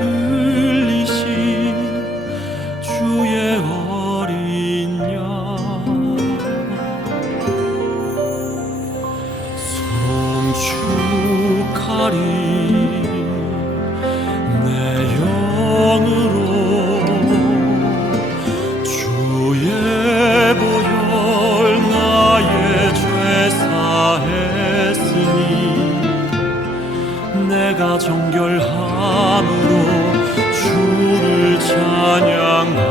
들리신 주의 어린 양 송축하리 내 영으로 주의 보혈 나의 죄 사했으니 내가 정결함으로 주를 찬양하리라.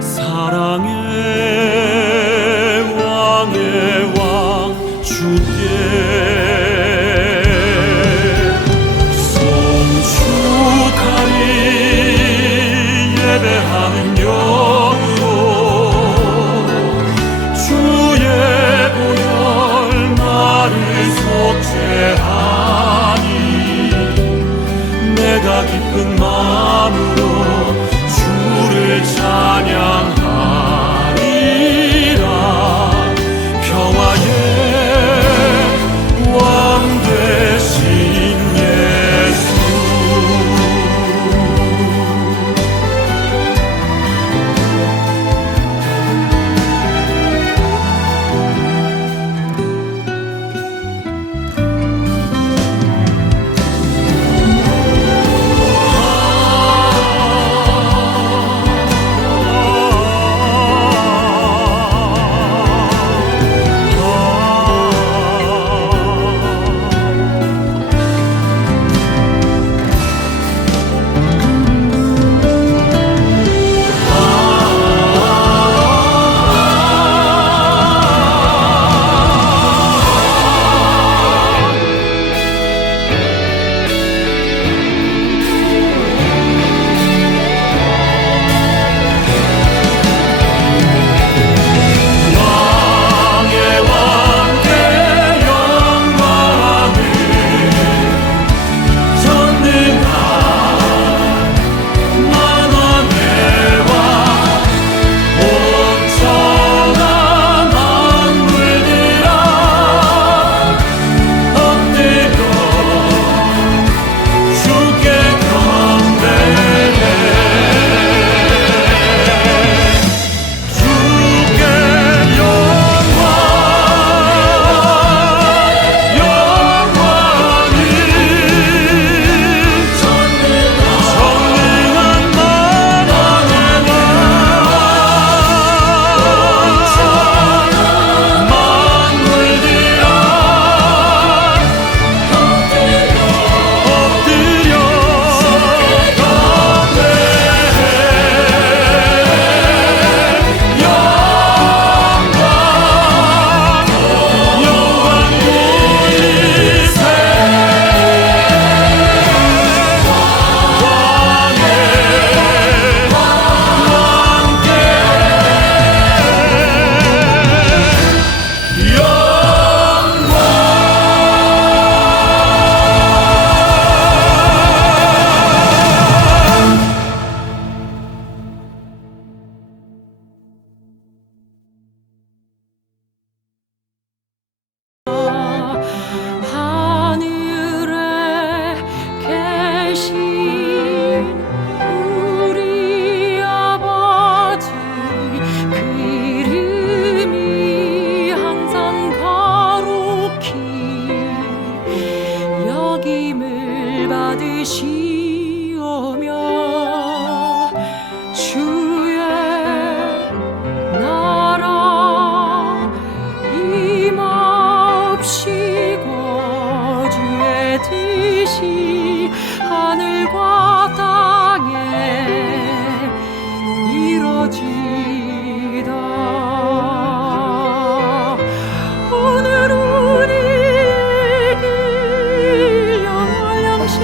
사랑의 왕의 왕 주께 송축하리 예배하는 영으로 주의 보혈 나를 속죄하니 내가 기쁜 마음으로 주를 찬양하리라. 평화의 왕 되신 예수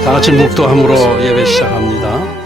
다 같이 묵도함으로 예배 시작합니다.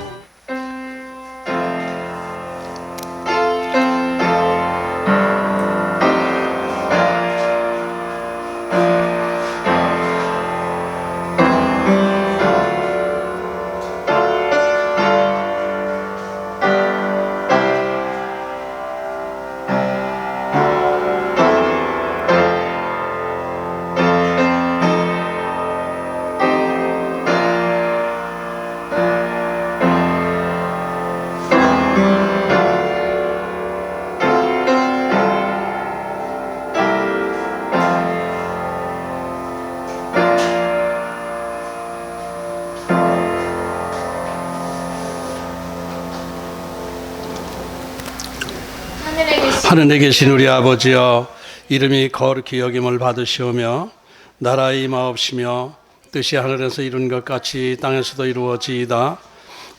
하늘에 계신 우리 아버지여, 이름이 거룩히 여김을 받으시오며 나라의 임하옵시며 뜻이 하늘에서 이룬 것 같이 땅에서도 이루어지이다.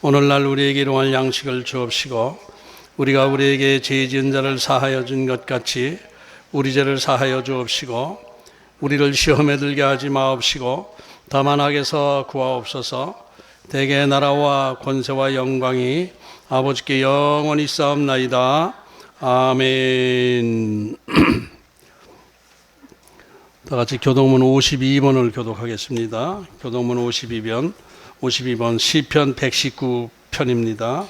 오늘날 우리에게 일용할 양식을 주옵시고 우리가 우리에게 죄 지은 자를 사하여 준 것 같이 우리 죄를 사하여 주옵시고 우리를 시험에 들게 하지 마옵시고 다만 악에서 구하옵소서. 대개 나라와 권세와 영광이 아버지께 영원히 있사옵나이다. 아멘. 다 같이 교동문 52번을 교독하겠습니다. 교동문 52번 시편 119편입니다.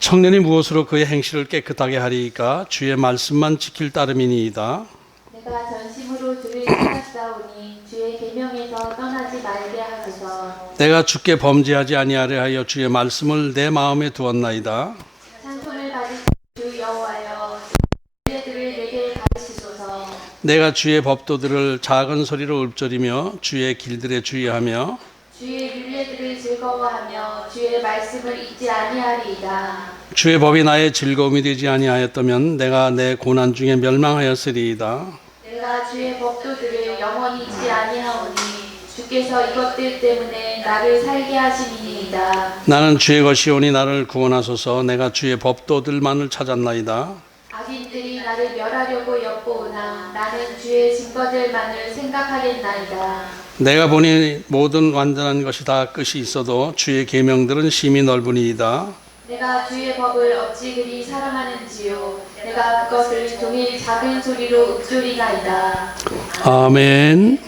청년이 무엇으로 그의 행실을 깨끗하게 하리이까? 주의 말씀만 지킬 따름이니이다. 내가 전심으로 주를 찾았사오니 주의 계명에서 떠나지 말게 하소서. 내가 주께 범죄하지 아니하려 하여 주의 말씀을 내 마음에 두었나이다. 찬송을 받으신 주 여호와여, 주의들을 내게 가르치소서. 내가 주의 법도들을 작은 소리로 읊조리며 주의 길들에 주의하며 주의 율례들을 즐거워하며 주의 말씀을 잊지 아니하리이다. 주의 법이 나의 즐거움이 되지 아니하였다면 내가 내 고난 중에 멸망하였으리이다. 내가 주의 법도들을 영원히 잊지 아니하오니 주께서 이것들 때문에 나를 살게 하심이니이다. 나는 주의 것이오니 나를 구원하소서. 내가 주의 법도들만을 찾았나이다. 악인들이 나를 멸하려고 엿보으나 나는 주의 증거들만을 생각하겠나이다. 내가 보니 모든 완전한 것이 다 끝이 있어도 주의 계명들은 심히 넓으니이다. 내가 주의 법을 어찌 그리 사랑하는지요. 내가 그것을 종일 작은 소리로 읊조리나이다. 아멘.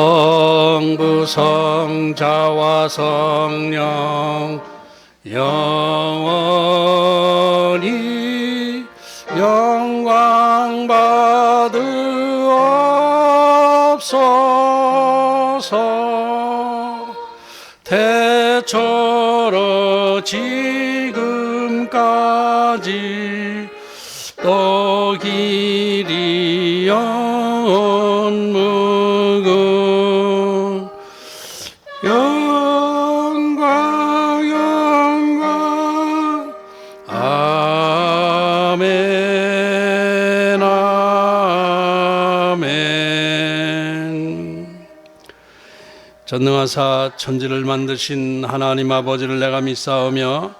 성부 성자와 성령 영원히 영광 받으옵소서. 태초로 지금까지 또 길이 영원무궁 영광 아멘 아멘. 전능하사 천지를 만드신 하나님 아버지를 내가 믿사오며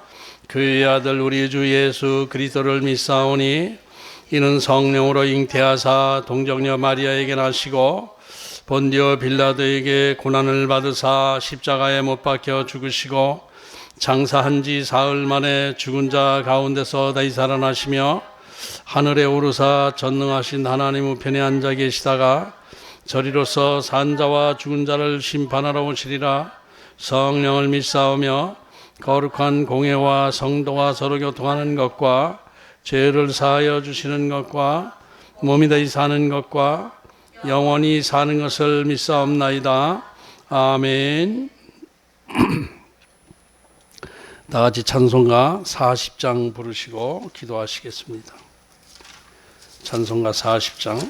그의 아들 우리 주 예수 그리스도를 믿사오니 이는 성령으로 잉태하사 동정녀 마리아에게 나시고 본디오 빌라도에게 고난을 받으사 십자가에 못 박혀 죽으시고 장사한 지 사흘 만에 죽은 자 가운데서 다시 살아나시며 하늘에 오르사 전능하신 하나님 우편에 앉아 계시다가 저리로서 산 자와 죽은 자를 심판하러 오시리라. 성령을 믿사오며 거룩한 공회와 성도가 서로 교통하는 것과 죄를 사하여 주시는 것과 몸이 다시 사는 것과 영원히 사는 것을 믿사옵나이다. 아멘. 다 같이 찬송가 40장 부르시고 기도하시겠습니다. 찬송가 40장.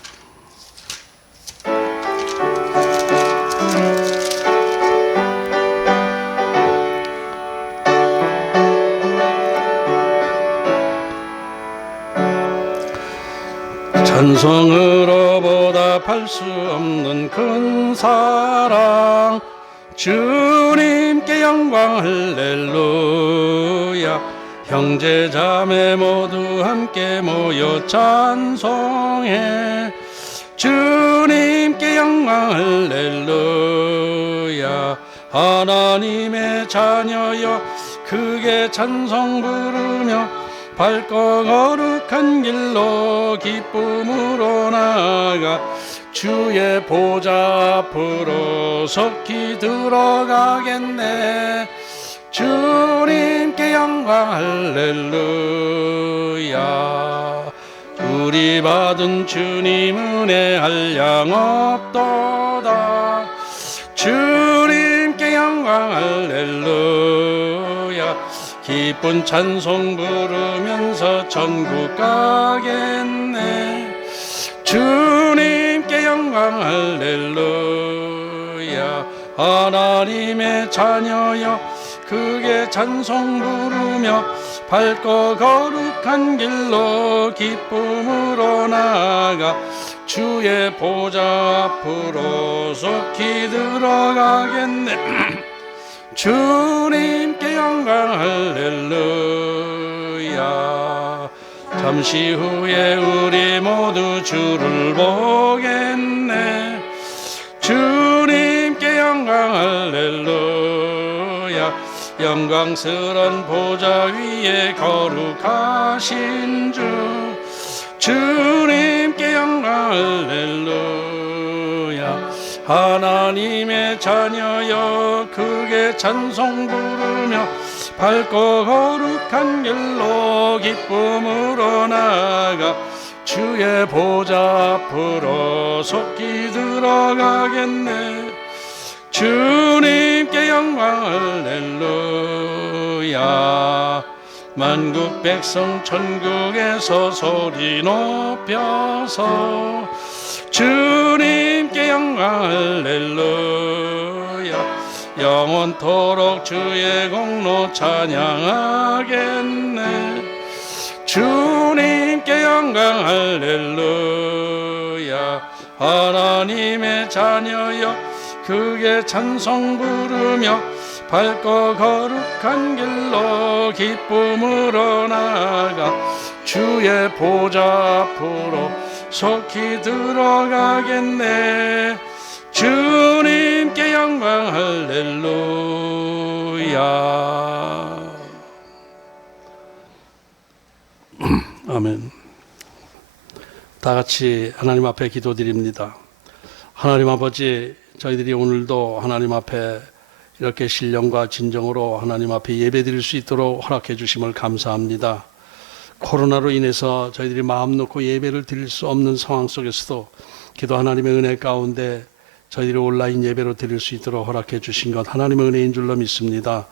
찬송으로 보답할 수 없는 큰 사랑 주님께 영광 할렐루야. 형제 자매 모두 함께 모여 찬송해 주님께 영광 할렐루야. 하나님의 자녀여 크게 찬송 부르며 밝고 거룩한 길로 기쁨으로 나아가 주의 보좌 앞으로 속히 들어가겠네. 주님께 영광 할렐루야. 우리 받은 주님 은혜 한량 없도다. 주님께 영광 할렐루야. 기쁜 찬송 부르면서 천국 가겠네. 영광 할렐루야. 하나님의 자녀여 크게 찬송 부르며 밝고 거룩한 길로 기쁨으로 나아가 주의 보좌 앞으로 속히 들어가겠네. 주님께 영광 할렐루야. 잠시 후에 우리 모두 주를 보겠네. 주님께 영광 할렐루야. 영광스런 보좌 위에 거룩하신 주 주님께 영광 할렐루야. 하나님의 자녀여 크게 찬송 부르며 밝고 거룩한 길로 기쁨으로 나아가 주의 보좌 앞으로 속히 들어가겠네. 주님께 영광 할렐루야. 만국 백성 천국에서 소리 높여서 주님께 영광 할렐루야. 영원토록 주의 공로 찬양하겠네. 주님께 영광 할렐루야. 하나님의 자녀여 크게 찬송 부르며 밝고 거룩한 길로 기쁨으로 나아가 주의 보좌 앞으로 속히 들어가겠네. 주님께 영광 할렐루야. 아멘. 다 같이 하나님 앞에 기도드립니다. 하나님 아버지, 저희들이 오늘도 하나님 앞에 이렇게 신령과 진정으로 하나님 앞에 예배드릴 수 있도록 허락해 주심을 감사합니다. 코로나로 인해서 저희들이 마음 놓고 예배를 드릴 수 없는 상황 속에서도 기도 하나님의 은혜 가운데 저희들이 온라인 예배로 드릴 수 있도록 허락해 주신 것 하나님의 은혜인 줄로 믿습니다.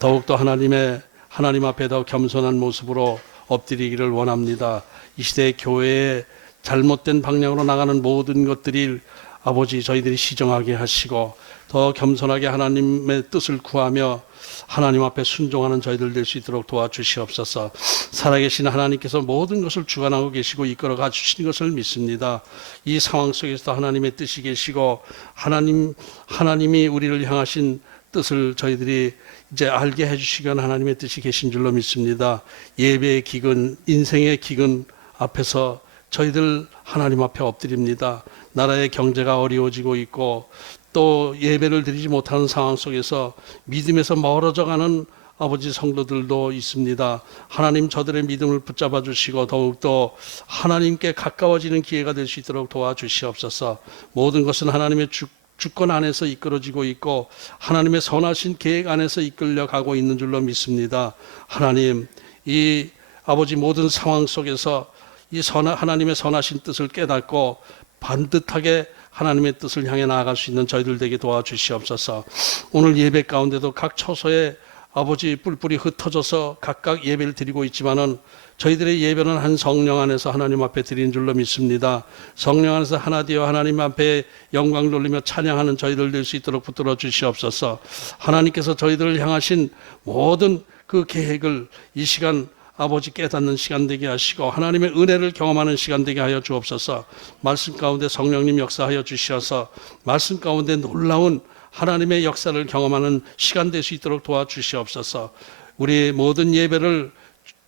더욱더 하나님 앞에 더 겸손한 모습으로 엎드리기를 원합니다. 이 시대의 교회에 잘못된 방향으로 나가는 모든 것들이 아버지 저희들이 시정하게 하시고 더 겸손하게 하나님의 뜻을 구하며 하나님 앞에 순종하는 저희들 될 수 있도록 도와주시옵소서. 살아계신 하나님께서 모든 것을 주관하고 계시고 이끌어가 주시는 것을 믿습니다. 이 상황 속에서도 하나님의 뜻이 계시고 하나님이 우리를 향하신 뜻을 저희들이 이제 알게 해주시건 하나님의 뜻이 계신 줄로 믿습니다. 예배의 기근, 인생의 기근 앞에서 저희들 하나님 앞에 엎드립니다. 나라의 경제가 어려워지고 있고 또 예배를 드리지 못하는 상황 속에서 믿음에서 멀어져가는 아버지 성도들도 있습니다. 하나님 저들의 믿음을 붙잡아 주시고 더욱더 하나님께 가까워지는 기회가 될 수 있도록 도와주시옵소서. 모든 것은 하나님의 주권 안에서 이끌어지고 있고 하나님의 선하신 계획 안에서 이끌려가고 있는 줄로 믿습니다. 하나님, 이 아버지 모든 상황 속에서 이 하나님의 선하신 뜻을 깨닫고 반듯하게 하나님의 뜻을 향해 나아갈 수 있는 저희들 되게 도와주시옵소서. 오늘 예배 가운데도 각 처소에 아버지 뿔뿔이 흩어져서 각각 예배를 드리고 있지만은 저희들의 예배는 한 성령 안에서 하나님 앞에 드린 줄로 믿습니다. 성령 안에서 하나 되어 하나님 앞에 영광 돌리며 찬양하는 저희들 될 수 있도록 붙들어 주시옵소서. 하나님께서 저희들을 향하신 모든 그 계획을 이 시간 아버지 깨닫는 시간 되게 하시고 하나님의 은혜를 경험하는 시간 되게 하여 주옵소서. 말씀 가운데 성령님 역사하여 주시어서 말씀 가운데 놀라운 하나님의 역사를 경험하는 시간 될 수 있도록 도와주시옵소서. 우리 모든 예배를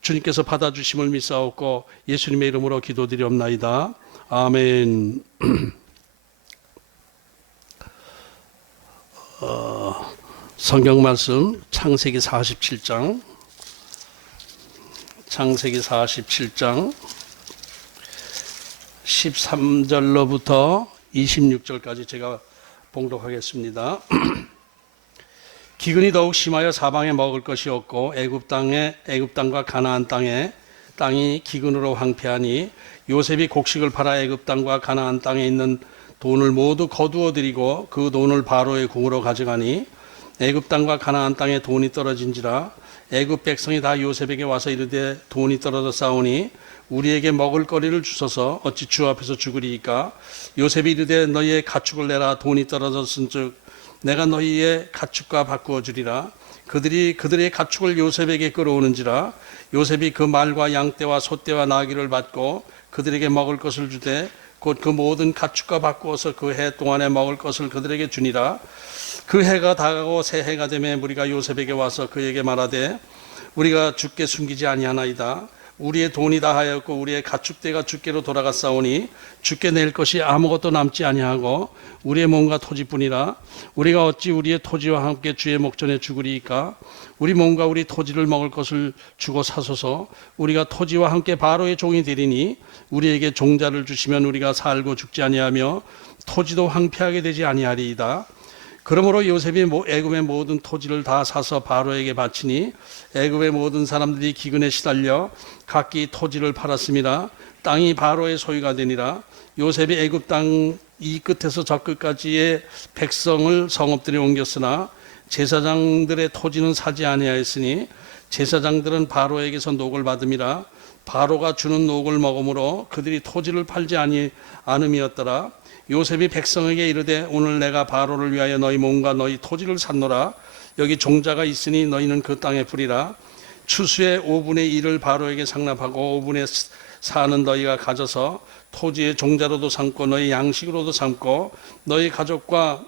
주님께서 받아주심을 믿사옵고 예수님의 이름으로 기도드리옵나이다. 아멘. 성경 말씀 창세기 47장 13절로부터 26절까지 제가 봉독하겠습니다. 기근이 더욱 심하여 사방에 먹을 것이 없고 애굽 땅과 가나안 땅이 기근으로 황폐하니 요셉이 곡식을 팔아 애굽 땅과 가나안 땅에 있는 돈을 모두 거두어 들이고 그 돈을 바로의 궁으로 가져가니 애굽 땅과 가나안 땅에 돈이 떨어진지라 애굽 백성이 다 요셉에게 와서 이르되 돈이 떨어져 싸우니 우리에게 먹을 거리를 주소서 어찌 주 앞에서 죽으리이까. 요셉이 이르되 너희의 가축을 내라. 돈이 떨어졌은즉 내가 너희의 가축과 바꾸어 주리라. 그들이 그들의 가축을 요셉에게 끌어오는지라. 요셉이 그 말과 양떼와 소떼와 나귀를 받고 그들에게 먹을 것을 주되 곧 그 모든 가축과 바꾸어서 그 해 동안에 먹을 것을 그들에게 주니라. 그 해가 다가고 새 해가 되매 무리가 요셉에게 와서 그에게 말하되 우리가 주께 숨기지 아니하나이다. 우리의 돈이 다하였고 우리의 가축대가 주께로 돌아갔사오니 주께 낼 것이 아무것도 남지 아니하고 우리의 몸과 토지뿐이라. 우리가 어찌 우리의 토지와 함께 주의 목전에 죽으리이까. 우리 몸과 우리 토지를 먹을 것을 주고 사소서. 우리가 토지와 함께 바로의 종이 되리니 우리에게 종자를 주시면 우리가 살고 죽지 아니하며 토지도 황폐하게 되지 아니하리이다. 그러므로 요셉이 애굽의 모든 토지를 다 사서 바로에게 바치니 애굽의 모든 사람들이 기근에 시달려 각기 토지를 팔았음이라. 땅이 바로의 소유가 되니라. 요셉이 애굽 땅 이 끝에서 저 끝까지의 백성을 성읍들에 옮겼으나 제사장들의 토지는 사지 아니하였으니 제사장들은 바로에게서 녹을 받음이라. 바로가 주는 녹을 먹음으로 그들이 토지를 팔지 않음이었더라. 요셉이 백성에게 이르되 오늘 내가 바로를 위하여 너희 몸과 너희 토지를 샀노라. 여기 종자가 있으니 너희는 그 땅에 뿌리라. 추수의 5분의 1을 바로에게 상납하고 5분의 4는 너희가 가져서 토지의 종자로도 삼고 너희 양식으로도 삼고 너희 가족과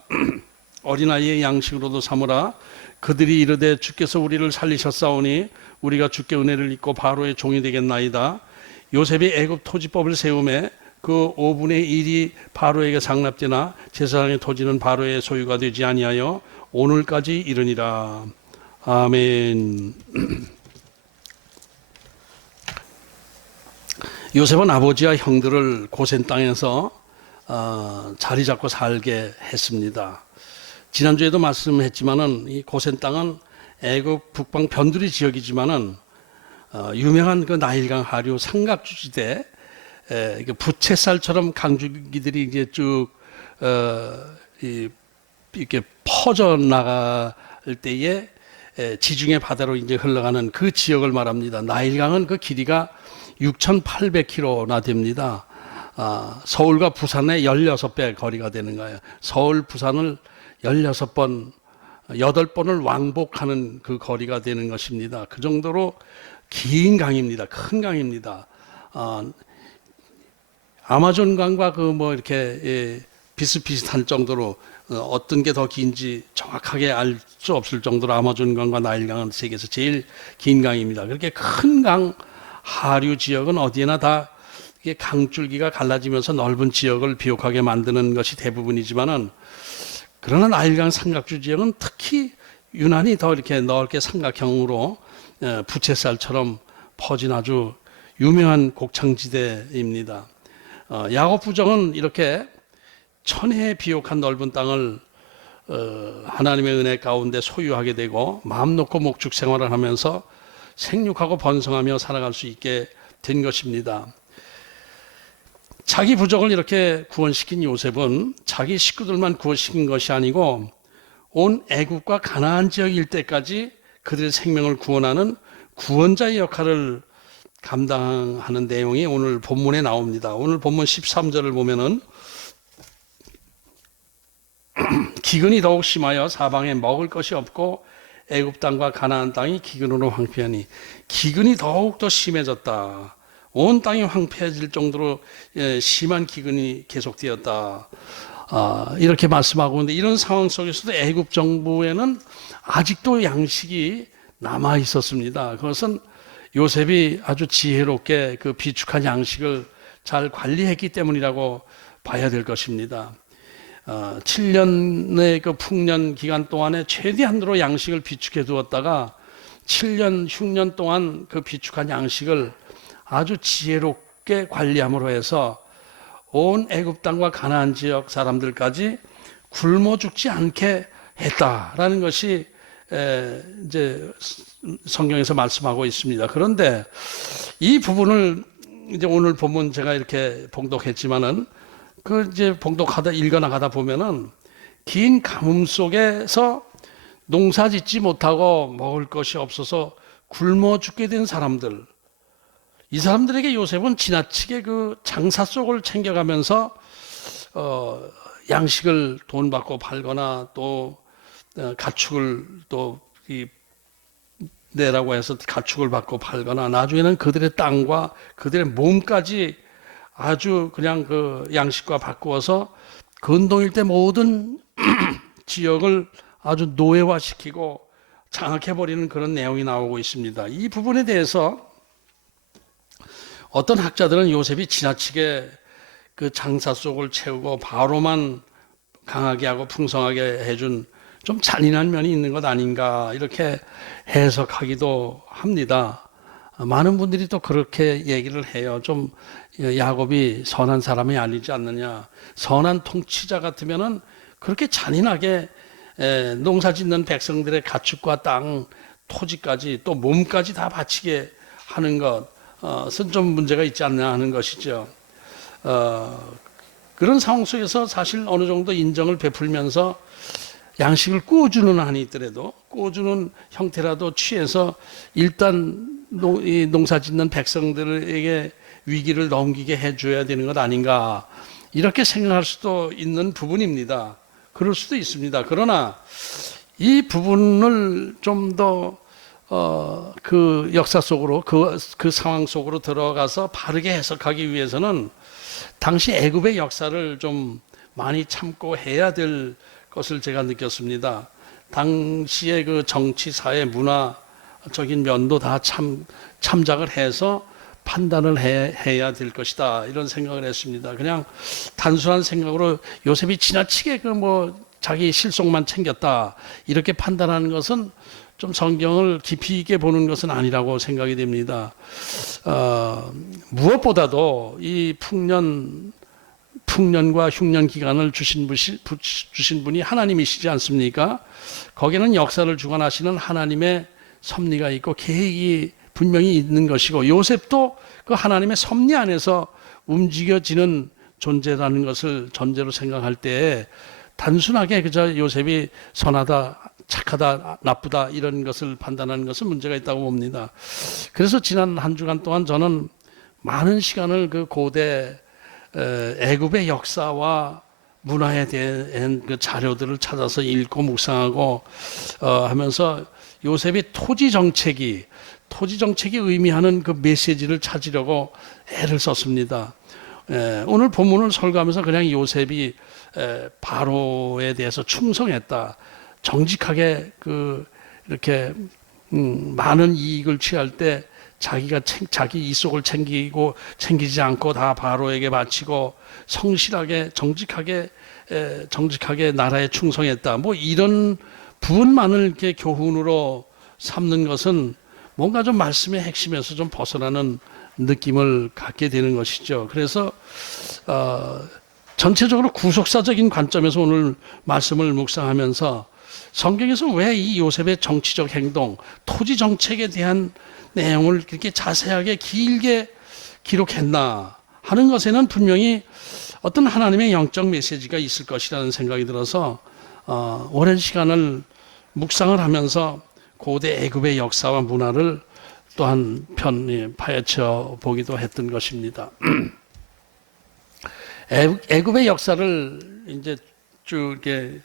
어린아이의 양식으로도 삼으라. 그들이 이르되 주께서 우리를 살리셨사오니 우리가 주께 은혜를 입고 바로의 종이 되겠나이다. 요셉이 애굽 토지법을 세우매 그 5분의 1이 바로에게 상납되나 제사장의 토지는 바로의 소유가 되지 아니하여 오늘까지 이르니라. 아멘. 요셉은 아버지와 형들을 고센 땅에서 자리 잡고 살게 했습니다. 지난주에도 말씀했지만은 이 고센 땅은 애굽 북방 변두리 지역이지만은 유명한 그 나일강 하류 삼각주지대 부채살처럼 강줄기들이 이제 쭉 이렇게 퍼져 나갈 때에 지중해 바다로 이제 흘러가는 그 지역을 말합니다. 나일강은 그 길이가 6,800km나 됩니다. 서울과 부산의 16배 거리가 되는 거예요. 서울, 부산을 16번, 8번을 왕복하는 그 거리가 되는 것입니다. 그 정도로 긴 강입니다. 큰 강입니다. 아마존강과 그 뭐 이렇게 비슷비슷한 정도로 어떤 게 더 긴지 정확하게 알 수 없을 정도로 아마존강과 나일강은 세계에서 제일 긴 강입니다. 그렇게 큰 강 하류 지역은 어디에나 다 이게 강줄기가 갈라지면서 넓은 지역을 비옥하게 만드는 것이 대부분이지만은 그러나 나일강 삼각주 지역은 특히 유난히 더 이렇게 넓게 삼각형으로 부채살처럼 퍼진 아주 유명한 곡창지대입니다. 야곱 부정은 이렇게 천혜에 비옥한 넓은 땅을 하나님의 은혜 가운데 소유하게 되고 마음 놓고 목축 생활을 하면서 생육하고 번성하며 살아갈 수 있게 된 것입니다. 자기 부족을 이렇게 구원시킨 요셉은 자기 식구들만 구원시킨 것이 아니고 온 애굽과 가나안 지역 일대까지 그들의 생명을 구원하는 구원자의 역할을 감당하는 내용이 오늘 본문에 나옵니다. 오늘 본문 13절을 보면은 기근이 더욱 심하여 사방에 먹을 것이 없고 애굽 땅과 가나안 땅이 기근으로 황폐하니 기근이 더욱 더 심해졌다. 온 땅이 황폐해질 정도로 심한 기근이 계속되었다. 이렇게 말씀하고 있는데 이런 상황 속에서도 애굽 정부에는 아직도 양식이 남아 있었습니다. 그것은 요셉이 아주 지혜롭게 그 비축한 양식을 잘 관리했기 때문이라고 봐야 될 것입니다. 7년의 그 풍년 기간 동안에 최대한으로 양식을 비축해 두었다가 7년 흉년 동안 그 비축한 양식을 아주 지혜롭게 관리함으로 해서 온 애굽 땅과 가나안 지역 사람들까지 굶어 죽지 않게 했다라는 것이 이제 성경에서 말씀하고 있습니다. 그런데 이 부분을 이제 오늘 본문 제가 이렇게 봉독했지만은 그 이제 봉독하다 읽어나가다 보면은 긴 가뭄 속에서 농사 짓지 못하고 먹을 것이 없어서 굶어 죽게 된 사람들, 이 사람들에게 요셉은 지나치게 그 장사 속을 챙겨가면서 양식을 돈 받고 팔거나 또 가축을 또 내라고 해서 가축을 받고 팔거나 나중에는 그들의 땅과 그들의 몸까지 아주 그냥 그 양식과 바꾸어서 근동 일대 모든 지역을 아주 노예화시키고 장악해버리는 그런 내용이 나오고 있습니다. 이 부분에 대해서 어떤 학자들은 요셉이 지나치게 그 장사 속을 채우고 바로만 강하게 하고 풍성하게 해준 좀 잔인한 면이 있는 것 아닌가 이렇게 해석하기도 합니다. 많은 분들이 또 그렇게 얘기를 해요. 좀 야곱이 선한 사람이 아니지 않느냐. 선한 통치자 같으면은 그렇게 잔인하게 농사 짓는 백성들의 가축과 땅, 토지까지 또 몸까지 다 바치게 하는 것은 좀 문제가 있지 않나 하는 것이죠. 그런 상황 속에서 사실 어느 정도 인정을 베풀면서 양식을 구워주는 한이 있더라도 구워주는 형태라도 취해서 일단 농사 짓는 백성들에게 위기를 넘기게 해줘야 되는 것 아닌가 이렇게 생각할 수도 있는 부분입니다. 그럴 수도 있습니다. 그러나 이 부분을 좀 더 그 역사 속으로 그 상황 속으로 들어가서 바르게 해석하기 위해서는 당시 애굽의 역사를 좀 많이 참고 해야 될 것을 제가 느꼈습니다. 당시의 그 정치, 사회, 문화적인 면도 다 참작을 해서 판단을 해야 될 것이다 이런 생각을 했습니다. 그냥 단순한 생각으로 요셉이 지나치게 그 자기 실속만 챙겼다 이렇게 판단하는 것은 좀 성경을 깊이 있게 보는 것은 아니라고 생각이 됩니다. 무엇보다도 이 풍년과 흉년 기간을 주신 분이 하나님이시지 않습니까? 거기는 역사를 주관하시는 하나님의 섭리가 있고 계획이 분명히 있는 것이고 요셉도 그 하나님의 섭리 안에서 움직여지는 존재라는 것을 전제로 생각할 때 단순하게 그저 요셉이 선하다, 착하다, 나쁘다 이런 것을 판단하는 것은 문제가 있다고 봅니다. 그래서 지난 한 주간 동안 저는 많은 시간을 그 고대 애굽의 역사와 문화에 대한 그 자료들을 찾아서 읽고 묵상하고 하면서 요셉의 토지 정책이 의미하는 그 메시지를 찾으려고 애를 썼습니다. 오늘 본문을 설교하면서 그냥 요셉이 바로에 대해서 충성했다. 정직하게 이렇게 많은 이익을 취할 때 자기가 자기 이속을 챙기지 않고 다 바로에게 바치고 성실하게 정직하게 나라에 충성했다. 이런 부분만을 이렇게 교훈으로 삼는 것은 뭔가 좀 말씀의 핵심에서 좀 벗어나는 느낌을 갖게 되는 것이죠. 그래서 전체적으로 구속사적인 관점에서 오늘 말씀을 묵상하면서 성경에서 왜 이 요셉의 정치적 행동, 토지 정책에 대한 내용을 그렇게 자세하게 길게 기록했나 하는 것에는 분명히 어떤 하나님의 영적 메시지가 있을 것이라는 생각이 들어서 오랜 시간을 묵상을 하면서 고대 애굽의 역사와 문화를 또 한 편 파헤쳐 보기도 했던 것입니다. 애굽의 역사를 이제 쭉 이렇게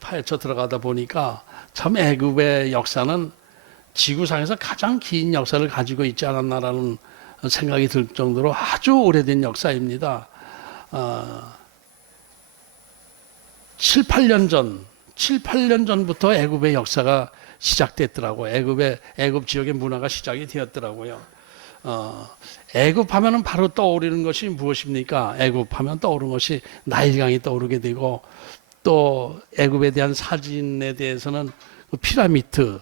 파헤쳐 들어가다 보니까 참 애굽의 역사는 지구상에서 가장 긴 역사를 가지고 있지 않았나라는 생각이 들 정도로 아주 오래된 역사입니다. 7, 8년 전부터 애굽의 역사가 시작됐더라고요. 애굽 지역의 문화가 시작이 되었더라고요. 애굽 하면은 바로 떠오르는 것이 무엇입니까? 애굽 하면 떠오르는 것이 나일강이 떠오르게 되고 또 애굽에 대한 사진에 대해서는 피라미드,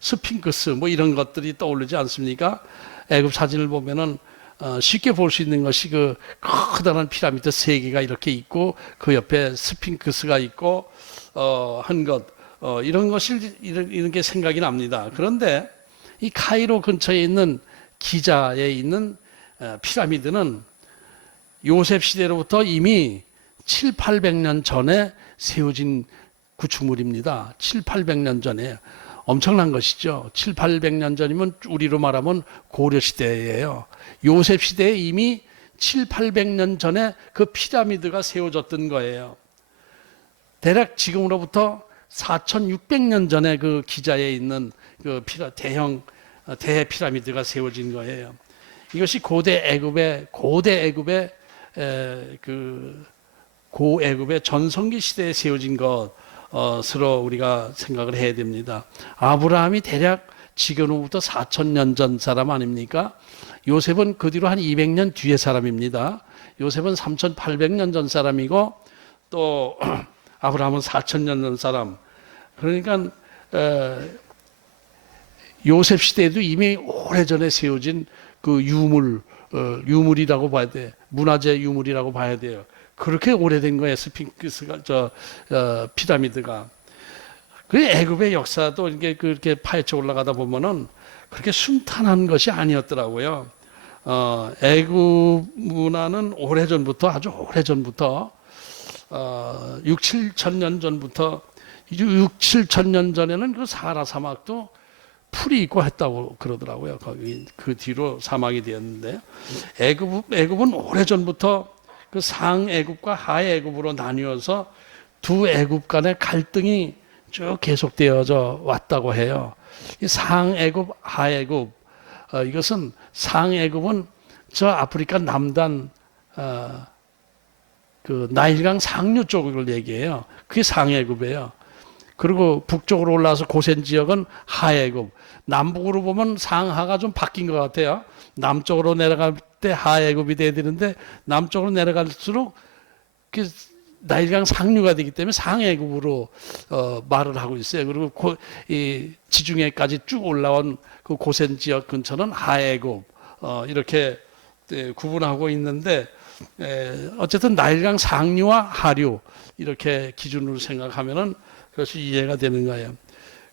스핑크스 이런 것들이 떠오르지 않습니까? 애굽 사진을 보면은 쉽게 볼 수 있는 것이 그 커다란 피라미드 3개가 이렇게 있고 그 옆에 스핑크스가 있고 한 것 이런 것이 이런 게 생각이 납니다. 그런데 이 카이로 근처에 있는 기자에 있는 피라미드는 요셉 시대로부터 이미 7, 800년 전에 세워진 구축물입니다. 7, 800년 전에 엄청난 것이죠. 7, 800년 전이면 우리로 말하면 고려 시대예요. 요셉 시대에 이미 7, 800년 전에 그 피라미드가 세워졌던 거예요. 대략 지금으로부터 4,600년 전에 그 기자에 있는 그 대해 피라미드가 세워진 거예요. 이것이 고대 애굽의 고애굽의 전성기 시대에 세워진 것으로 우리가 생각을 해야 됩니다. 아브라함이 대략 지금으로부터 4,000년 전 사람 아닙니까? 요셉은 그 뒤로 한 200년 뒤의 사람입니다. 요셉은 3,800년 전 사람이고 또 아브라함은 4,000년 전 사람. 그러니까 요셉 시대에도 이미 오래전에 세워진 그 유물이라고 봐야 돼. 문화재 유물이라고 봐야 돼요. 그렇게 오래된 거예요. 스핑크스가 피라미드가. 그 애굽의 역사도 이게 그렇게 파헤쳐 올라가다 보면은 그렇게 순탄한 것이 아니었더라고요. 애굽 문화는 아주 오래전부터 6, 7천 년 전부터 6, 7천 년 전에는 그 사하라 사막도 풀이 있고 했다고 그러더라고요. 거기 그 뒤로 사막이 되었는데 애굽은 오래전부터 그 상애굽과 하애굽으로 나뉘어서 두 애굽 간의 갈등이 쭉 계속되어져 왔다고 해요. 이 상애굽, 하애굽 이것은 상애굽은 저 아프리카 남단 그 나일강 상류 쪽을 얘기해요. 그게 상애굽이에요. 그리고 북쪽으로 올라와서 고센 지역은 하애굽. 남북으로 보면 상하가 좀 바뀐 것 같아요. 남쪽으로 내려갈 때 하애굽이 돼야 되는데 남쪽으로 내려갈수록 나일강 상류가 되기 때문에 상애굽으로 말을 하고 있어요. 그리고 이 지중해까지 쭉 올라온 그 고센 지역 근처는 하애굽 이렇게 구분하고 있는데 어쨌든 나일강 상류와 하류 이렇게 기준으로 생각하면은 그것이 이해가 되는 거예요.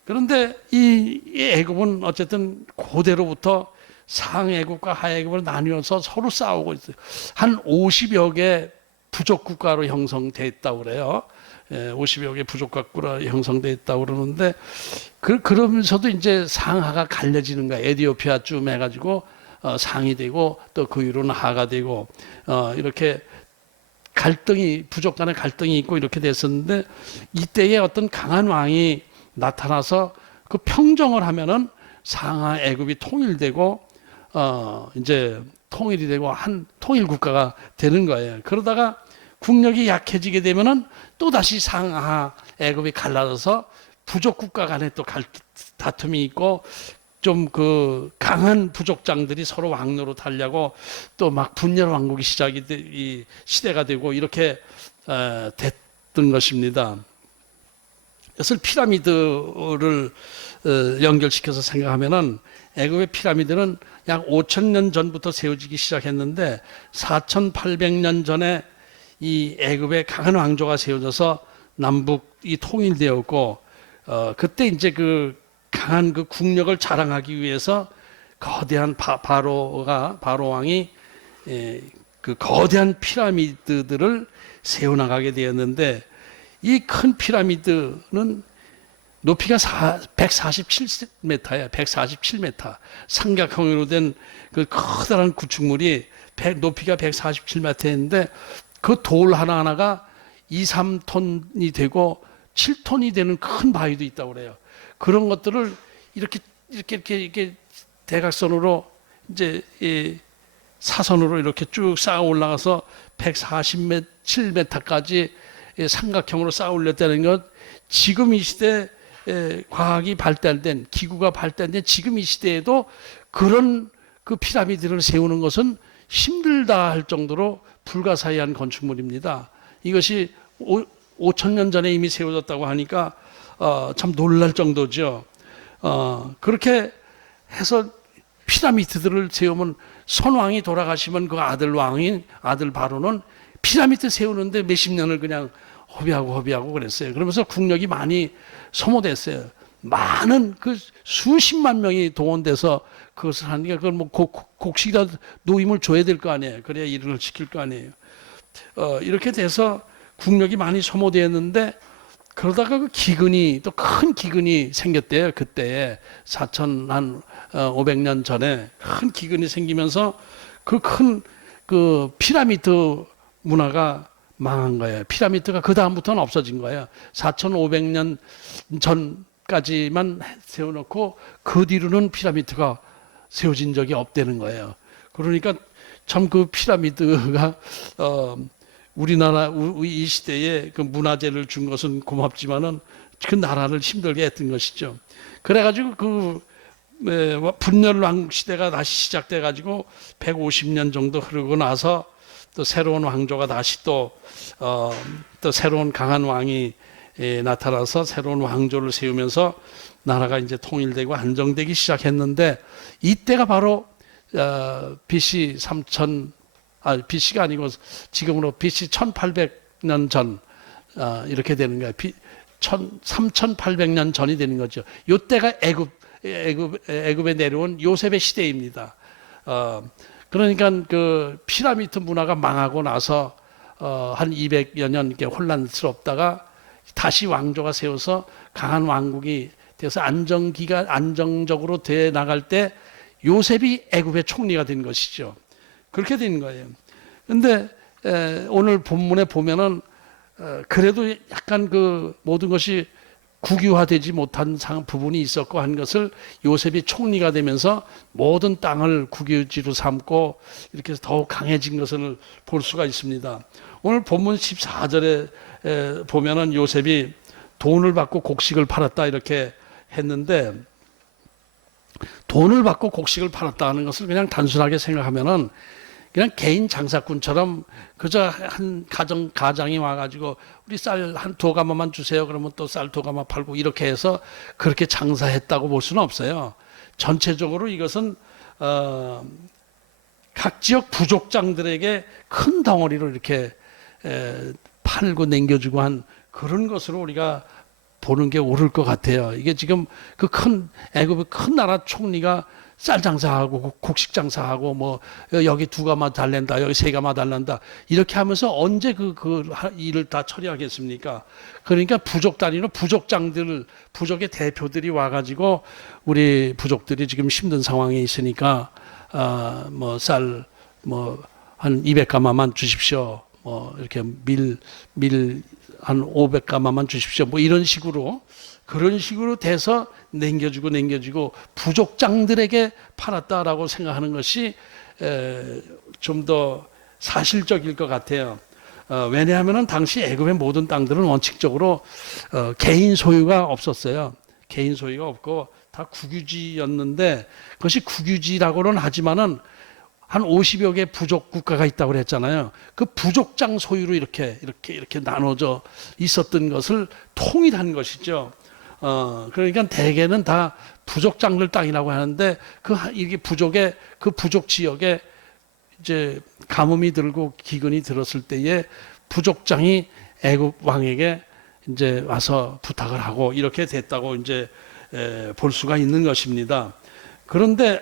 그런데 이 애굽은 어쨌든 고대로부터 상애굽과 하애굽을 나뉘어서 서로 싸우고 있어요. 한 50여 개 부족 국가로 형성됐다고 그래요. 50여 개 부족 국가로 형성됐다고 그러는데 그러면서도 이제 상하가 갈려지는 거예요. 에티오피아쯤 해가지고 상이 되고 또 그 위로는 하가 되고 이렇게 부족 간의 갈등이 있고 이렇게 됐었는데 이때에 어떤 강한 왕이 나타나서 그 평정을 하면은 상하 애굽이 통일되고 이제 통일이 되고 한 통일 국가가 되는 거예요. 그러다가 국력이 약해지게 되면은 또 다시 상하 애굽이 갈라져서 부족 국가 간에 또 다툼이 있고 좀 그 강한 부족장들이 서로 왕노로 달려고 또 막 분열 왕국이 이 시대가 되고 이렇게 됐던 것입니다. 이것을 피라미드를 연결시켜서 생각하면은 애굽의 피라미드는 약 5,000년 전부터 세워지기 시작했는데 4,800년 전에 이 애굽의 강한 왕조가 세워져서 남북이 통일되었고 그때 이제 그 강한 그 국력을 자랑하기 위해서 거대한 바로 왕이 그 거대한 피라미드들을 세워나가게 되었는데 이 큰 피라미드는 높이가 147m예요. 147m. 삼각형으로 된 그 커다란 구축물이 높이가 147m인데 그 돌 하나하나가 2, 3톤이 되고 7톤이 되는 큰 바위도 있다고 그래요. 그런 것들을 이렇게 대각선으로 이제 사선으로 이렇게 쭉 쌓아 올라가서 147m까지 삼각형으로 쌓아 올렸다는 것, 지금 이 시대 과학이 발달된, 기구가 발달된 지금 이 시대에도 그런 그 피라미드를 세우는 것은 힘들다 할 정도로 불가사의한 건축물입니다. 이것이 5,000년 전에 이미 세워졌다고 하니까 참 놀랄 정도죠. 그렇게 해서 피라미드들을 세우면 선왕이 돌아가시면 그 아들 바로는 피라미드 세우는데 몇십 년을 그냥 허비하고 그랬어요. 그러면서 국력이 많이 소모됐어요. 많은 그 수십만 명이 동원돼서 그것을 하니까 그걸 뭐 곡식이라도 노임을 줘야 될 거 아니에요. 그래야 일을 시킬 거 아니에요. 이렇게 돼서 국력이 많이 소모되었는데 그러다가 그 기근이 또 큰 기근이 생겼대요. 그때에 4,500년 전에 큰 기근이 생기면서 그 큰 그 피라미드 문화가 망한 거예요. 피라미드가 그 다음부터는 없어진 거예요. 4,500년 전까지만 세워놓고 그 뒤로는 피라미드가 세워진 적이 없다는 거예요. 그러니까 참 그 피라미드가 우리나라 이 시대에 그 문화재를 준 것은 고맙지만은 그 나라를 힘들게 했던 것이죠. 그래가지고 그 분열왕 시대가 다시 시작돼가지고 150년 정도 흐르고 나서 또 새로운 왕조가 다시 또 새로운 강한 왕이 나타나서 새로운 왕조를 세우면서 나라가 이제 통일되고 안정되기 시작했는데 이때가 바로 BC 3000 BC가 아니고 지금으로 BC 1800년 전 이렇게 되는 거예요. 3800년 전이 되는 거죠. 이때가 애굽에 내려온 요셉의 시대입니다. 그러니까 그 피라미드 문화가 망하고 나서 한 200여 년 이렇게 혼란스럽다가 다시 왕조가 세워서 강한 왕국이 돼서 안정적으로 돼 나갈 때 요셉이 애굽의 총리가 된 것이죠. 그렇게 된 거예요. 근데 오늘 본문에 보면은 그래도 약간 그 모든 것이 국유화되지 못한 부분이 있었고 한 것을 요셉이 총리가 되면서 모든 땅을 국유지로 삼고 이렇게 해서 더욱 강해진 것을 볼 수가 있습니다. 오늘 본문 14절에 보면은 요셉이 돈을 받고 곡식을 팔았다 이렇게 했는데 돈을 받고 곡식을 팔았다 하는 것을 그냥 단순하게 생각하면은 그냥 개인 장사꾼처럼 그저 한 가장이 와가지고 우리 쌀 한 2가마만 주세요. 그러면 또 쌀 2가마 팔고 이렇게 해서 그렇게 장사했다고 볼 수는 없어요. 전체적으로 이것은 각 지역 부족장들에게 큰 덩어리로 이렇게 팔고 남겨주고 한 그런 것으로 우리가 보는 게 옳을 것 같아요. 이게 지금 그 큰 애굽의 큰 나라 총리가 쌀 장사하고 곡식 장사하고 뭐 여기 2가마 달랜다 여기 3가마 달란다 이렇게 하면서 언제 그 일을 다 처리하겠습니까? 그러니까 부족 단위로 부족장들 부족의 대표들이 와가지고 우리 부족들이 지금 힘든 상황에 있으니까 뭐 쌀 뭐 한 200가마만 주십시오. 뭐 이렇게 밀 한 500가마만 주십시오. 뭐 이런 식으로 그런 식으로 돼서 남겨주고 부족장들에게 팔았다라고 생각하는 것이 좀 더 사실적일 것 같아요. 왜냐하면 당시 애굽의 모든 땅들은 원칙적으로 개인 소유가 없었어요. 개인 소유가 없고 다 국유지였는데 그것이 국유지라고는 하지만은 한 50여 개 부족 국가가 있다고 그랬잖아요. 그 부족장 소유로 이렇게 나눠져 있었던 것을 통일한 것이죠. 그러니까 대개는 다 부족장들 땅이라고 하는데 이게 그 부족 지역에 이제 가뭄이 들고 기근이 들었을 때에 부족장이 애굽 왕에게 이제 와서 부탁을 하고 이렇게 됐다고 이제 볼 수가 있는 것입니다. 그런데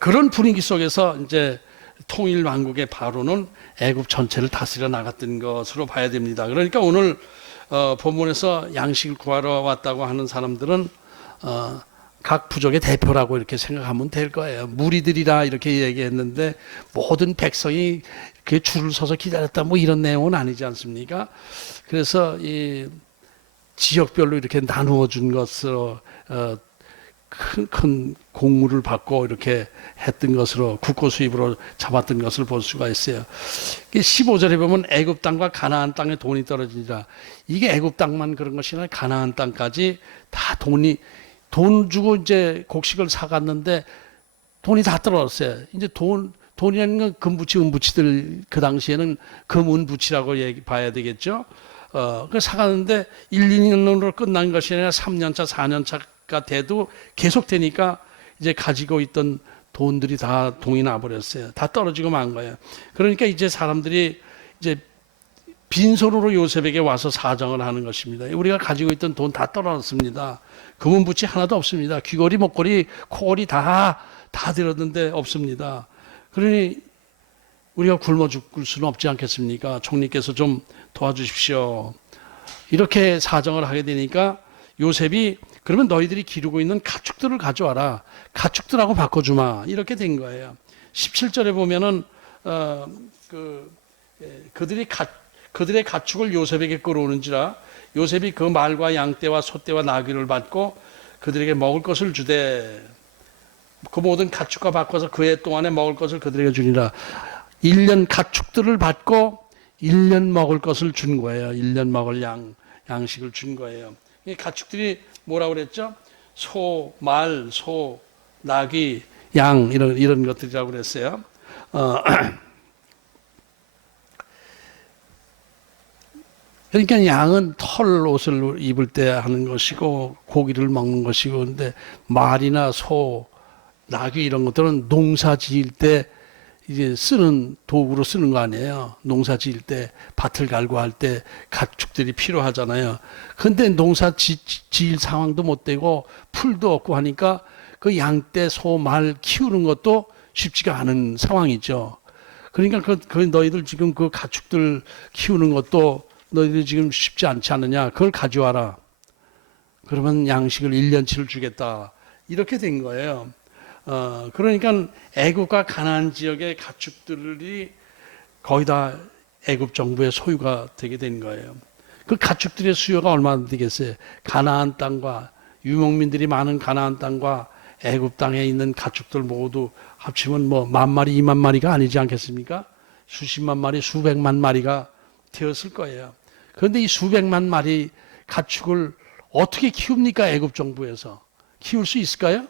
그런 분위기 속에서 이제 통일 왕국의 바로는 애굽 전체를 다스려 나갔던 것으로 봐야 됩니다. 그러니까 오늘 본문에서 양식을 구하러 왔다고 하는 사람들은 각 부족의 대표라고 이렇게 생각하면 될 거예요. 무리들이라 이렇게 얘기했는데 모든 백성이 그 줄을 서서 기다렸다 뭐 이런 내용은 아니지 않습니까? 그래서 이 지역별로 이렇게 나누어 준 것으로 큰 공물을 받고 이렇게 했던 것으로 국고 수입으로 잡았던 것을 볼 수가 있어요. 15절에 보면 애굽 땅과 가나안 땅에 돈이 떨어지니라. 이게 애굽 땅만 그런 것이 아니라 가나안 땅까지 다 돈 주고 이제 곡식을 사갔는데 돈이 다 떨어졌어요. 이제 돈이라는 건 금부치, 은부치들 그 당시에는 금은부치라고 봐야 되겠죠. 그 사갔는데 1, 2년으로 끝난 것이 아니라 3년차, 4년차가 돼도 계속 되니까 이제 가지고 있던 돈들이 다 동이 나버렸어요. 다 떨어지고 만 거예요. 그러니까 이제 사람들이 이제 빈손으로 요셉에게 와서 사정을 하는 것입니다. 우리가 가지고 있던 돈 다 떨어졌습니다. 금은부치 하나도 없습니다. 귀걸이, 목걸이, 코걸이 다 들었는데 없습니다. 그러니 우리가 굶어 죽을 수는 없지 않겠습니까? 총리께서 좀 도와주십시오. 이렇게 사정을 하게 되니까 요셉이 그러면 너희들이 기르고 있는 가축들을 가져와라. 가축들하고 바꿔주마. 이렇게 된 거예요. 17절에 보면은 그들의 가축을 요셉에게 끌어오는지라 요셉이 그 말과 양떼와 소떼와 나귀를 받고 그들에게 먹을 것을 주되 그 모든 가축과 바꿔서 그 해 동안에 먹을 것을 그들에게 주니라. 1년 가축들을 받고 1년 먹을 것을 준 거예요. 1년 먹을 양식을 준 거예요. 이 가축들이 뭐라고 그랬죠? 소, 말, 소, 나귀, 양 이런 것들이라고 그랬어요. 그러니까 양은 털 옷을 입을 때 하는 것이고 고기를 먹는 것이고 근데 말이나 소, 나귀 이런 것들은 농사 지을 때 이제 쓰는 도구로 쓰는 거 아니에요. 농사 지을 때 밭을 갈고 할 때 가축들이 필요하잖아요. 근데 농사 지을 상황도 못 되고 풀도 없고 하니까 그 양떼, 소, 말 키우는 것도 쉽지가 않은 상황이죠. 그러니까 그 너희들 지금 그 가축들 키우는 것도 너희들 지금 쉽지 않지 않느냐. 그걸 가져와라. 그러면 양식을 1년치를 주겠다. 이렇게 된 거예요. 그러니까 애굽과 가나안 지역의 가축들이 거의 다 애굽 정부의 소유가 되게 된 거예요. 그 가축들의 수요가 얼마나 되겠어요? 가나안 땅과 유목민들이 많은 가나안 땅과 애굽 땅에 있는 가축들 모두 합치면 뭐 10,000마리, 20,000마리가 아니지 않겠습니까? 수십만 마리, 수백만 마리가 되었을 거예요. 그런데 이 수백만 마리 가축을 어떻게 키웁니까? 애굽 정부에서 키울 수 있을까요?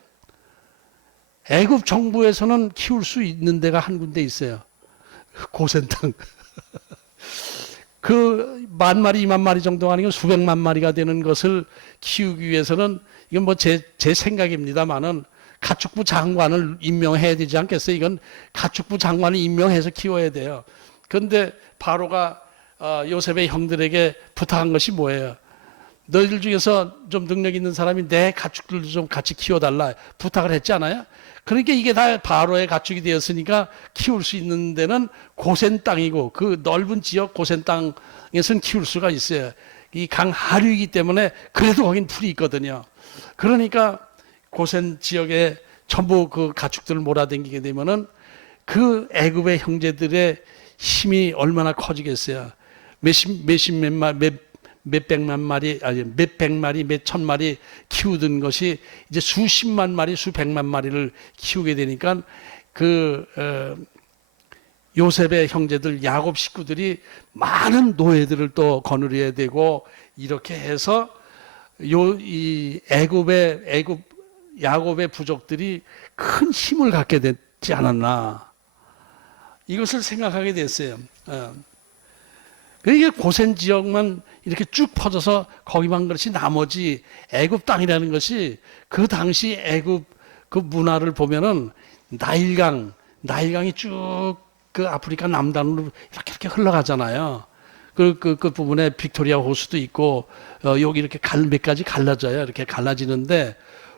애굽 정부에서는 키울 수 있는 데가 한 군데 있어요. 고센 땅. 그 10,000마리, 20,000마리 정도가 아니고 수백만 마리가 되는 것을 키우기 위해서는 이건 뭐 제 생각입니다만은 가축부 장관을 임명해야 되지 않겠어요? 이건 가축부 장관을 임명해서 키워야 돼요. 그런데 바로가 요셉의 형들에게 부탁한 것이 뭐예요? 너희들 중에서 좀 능력 있는 사람이 내 가축들도 좀 같이 키워달라 부탁을 했지 않아요? 그러니까 이게 다 바로의 가축이 되었으니까 키울 수 있는 데는 고센 땅이고 그 넓은 지역 고센 땅에서는 키울 수가 있어요. 이 강 하류이기 때문에 그래도 거긴 풀이 있거든요. 그러니까 고센 지역에 전부 그 가축들을 몰아당기게 되면은 그 애굽의 형제들의 힘이 얼마나 커지겠어요. 몇백만 마리, 아니 몇백 마리, 몇천 마리 키우던 것이 이제 수십만 마리, 수백만 마리를 키우게 되니까 요셉의 형제들, 야곱 식구들이 많은 노예들을 또 거느려야 되고 이렇게 해서 이 야곱의 부족들이 큰 힘을 갖게 됐지 않았나. 이것을 생각하게 됐어요. 그러니까 고센 지역만 이렇게 쭉 퍼져서 거기만 그렇지 나머지 애굽 땅이라는 것이 그 당시 애굽 그 문화를 보면은 나일강이 쭉 그 아프리카 남단으로 이렇게 흘러가잖아요. 그 부분에 빅토리아 호수도 있고 여기 이렇게 몇 가지 갈라져요. 이렇게 갈라지는데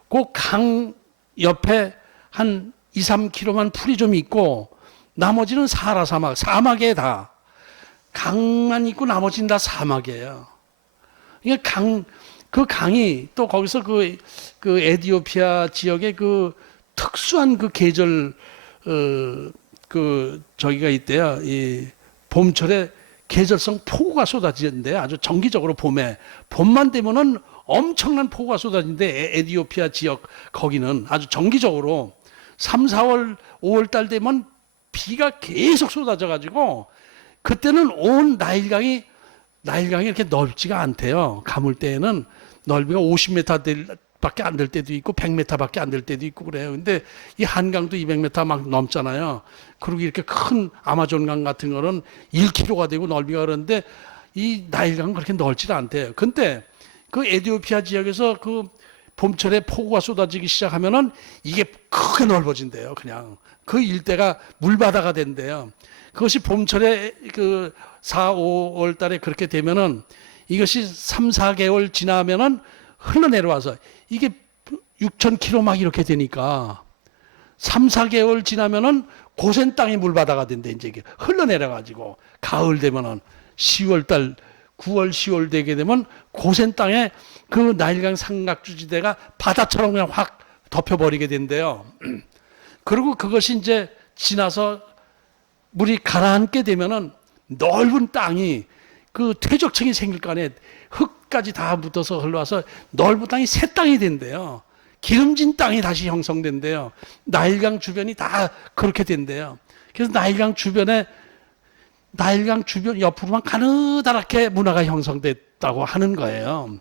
그 강 옆에 한 2-3km만 풀이 좀 있고 나머지는 사하라 사막에 다 강만 있고 나머지는 다 사막이에요. 그러니까 그 강이 또 거기서 그 에티오피아 지역의 그 특수한 그 계절 저기가 있대요. 이 봄철에 계절성 폭우가 쏟아지는데 아주 정기적으로 봄만 되면은 엄청난 폭우가 쏟아지는데 에티오피아 지역 거기는 아주 정기적으로 3, 4월, 5월 달 되면 비가 계속 쏟아져 가지고 그때는 온 나일강이 이렇게 넓지가 않대요. 가물 때에는 넓이가 50m 밖에 안 될 때도 있고 100m 밖에 안 될 때도 있고 그래요. 근데 이 한강도 200m 막 넘잖아요. 그리고 이렇게 큰 아마존강 같은 거는 1km가 되고 넓이가 그런데 이 나일강은 그렇게 넓지가 않대요. 근데 그 에티오피아 지역에서 그 봄철에 폭우가 쏟아지기 시작하면은 이게 크게 넓어진대요. 그냥 그 일대가 물바다가 된대요. 그것이 봄철에 그 4, 5월 달에 그렇게 되면은 이것이 3, 4개월 지나면은 흘러내려와서 이게 6,000km 막 이렇게 되니까 3, 4개월 지나면은 고센 땅이 물바다가 된대. 이제 이게 흘러내려가지고 가을 되면은 10월달 9월 10월 되게 되면 고센 땅에 그 나일강 삼각주지대가 바다처럼 그냥 확 덮여버리게 된대요. 그리고 그것이 이제 지나서 물이 가라앉게 되면은 넓은 땅이 그 퇴적층이 생길 거 아니에요. 흙까지 다 묻어서 흘러와서 넓은 땅이 새 땅이 된대요. 기름진 땅이 다시 형성된대요. 나일강 주변이 다 그렇게 된대요. 그래서 나일강 주변 옆으로만 가느다랗게 문화가 형성됐다고 하는 거예요.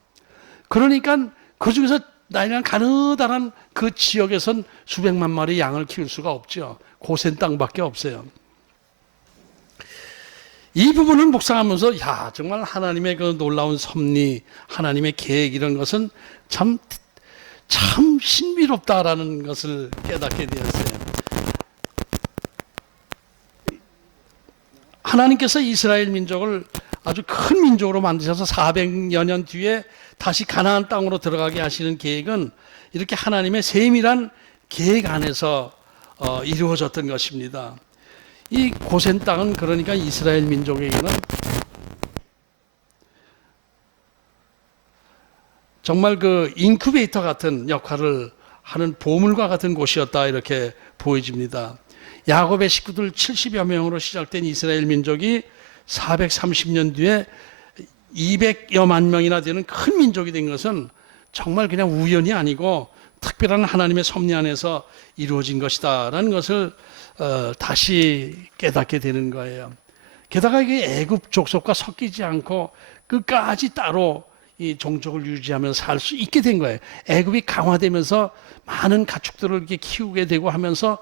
그러니까 그 중에서 나일강 가느다란 그 지역에선 수백만 마리 양을 키울 수가 없죠. 고센 땅밖에 없어요. 이 부분을 묵상하면서 야 정말 하나님의 그 놀라운 섭리, 하나님의 계획 이런 것은 참 신비롭다라는 것을 깨닫게 되었어요. 하나님께서 이스라엘 민족을 아주 큰 민족으로 만드셔서 400여 년 뒤에 다시 가나안 땅으로 들어가게 하시는 계획은 이렇게 하나님의 세밀한 계획 안에서 이루어졌던 것입니다. 이 고센 땅은 그러니까 이스라엘 민족에게는 정말 그 인큐베이터 같은 역할을 하는 보물과 같은 곳이었다 이렇게 보여집니다. 야곱의 식구들 70여 명으로 시작된 이스라엘 민족이 430년 뒤에 200여만 명이나 되는 큰 민족이 된 것은 정말 그냥 우연이 아니고 특별한 하나님의 섭리 안에서 이루어진 것이다라는 것을 다시 깨닫게 되는 거예요. 게다가 이게 애굽 족속과 섞이지 않고 끝까지 따로 이 종족을 유지하면서 살 수 있게 된 거예요. 애굽이 강화되면서 많은 가축들을 이렇게 키우게 되고 하면서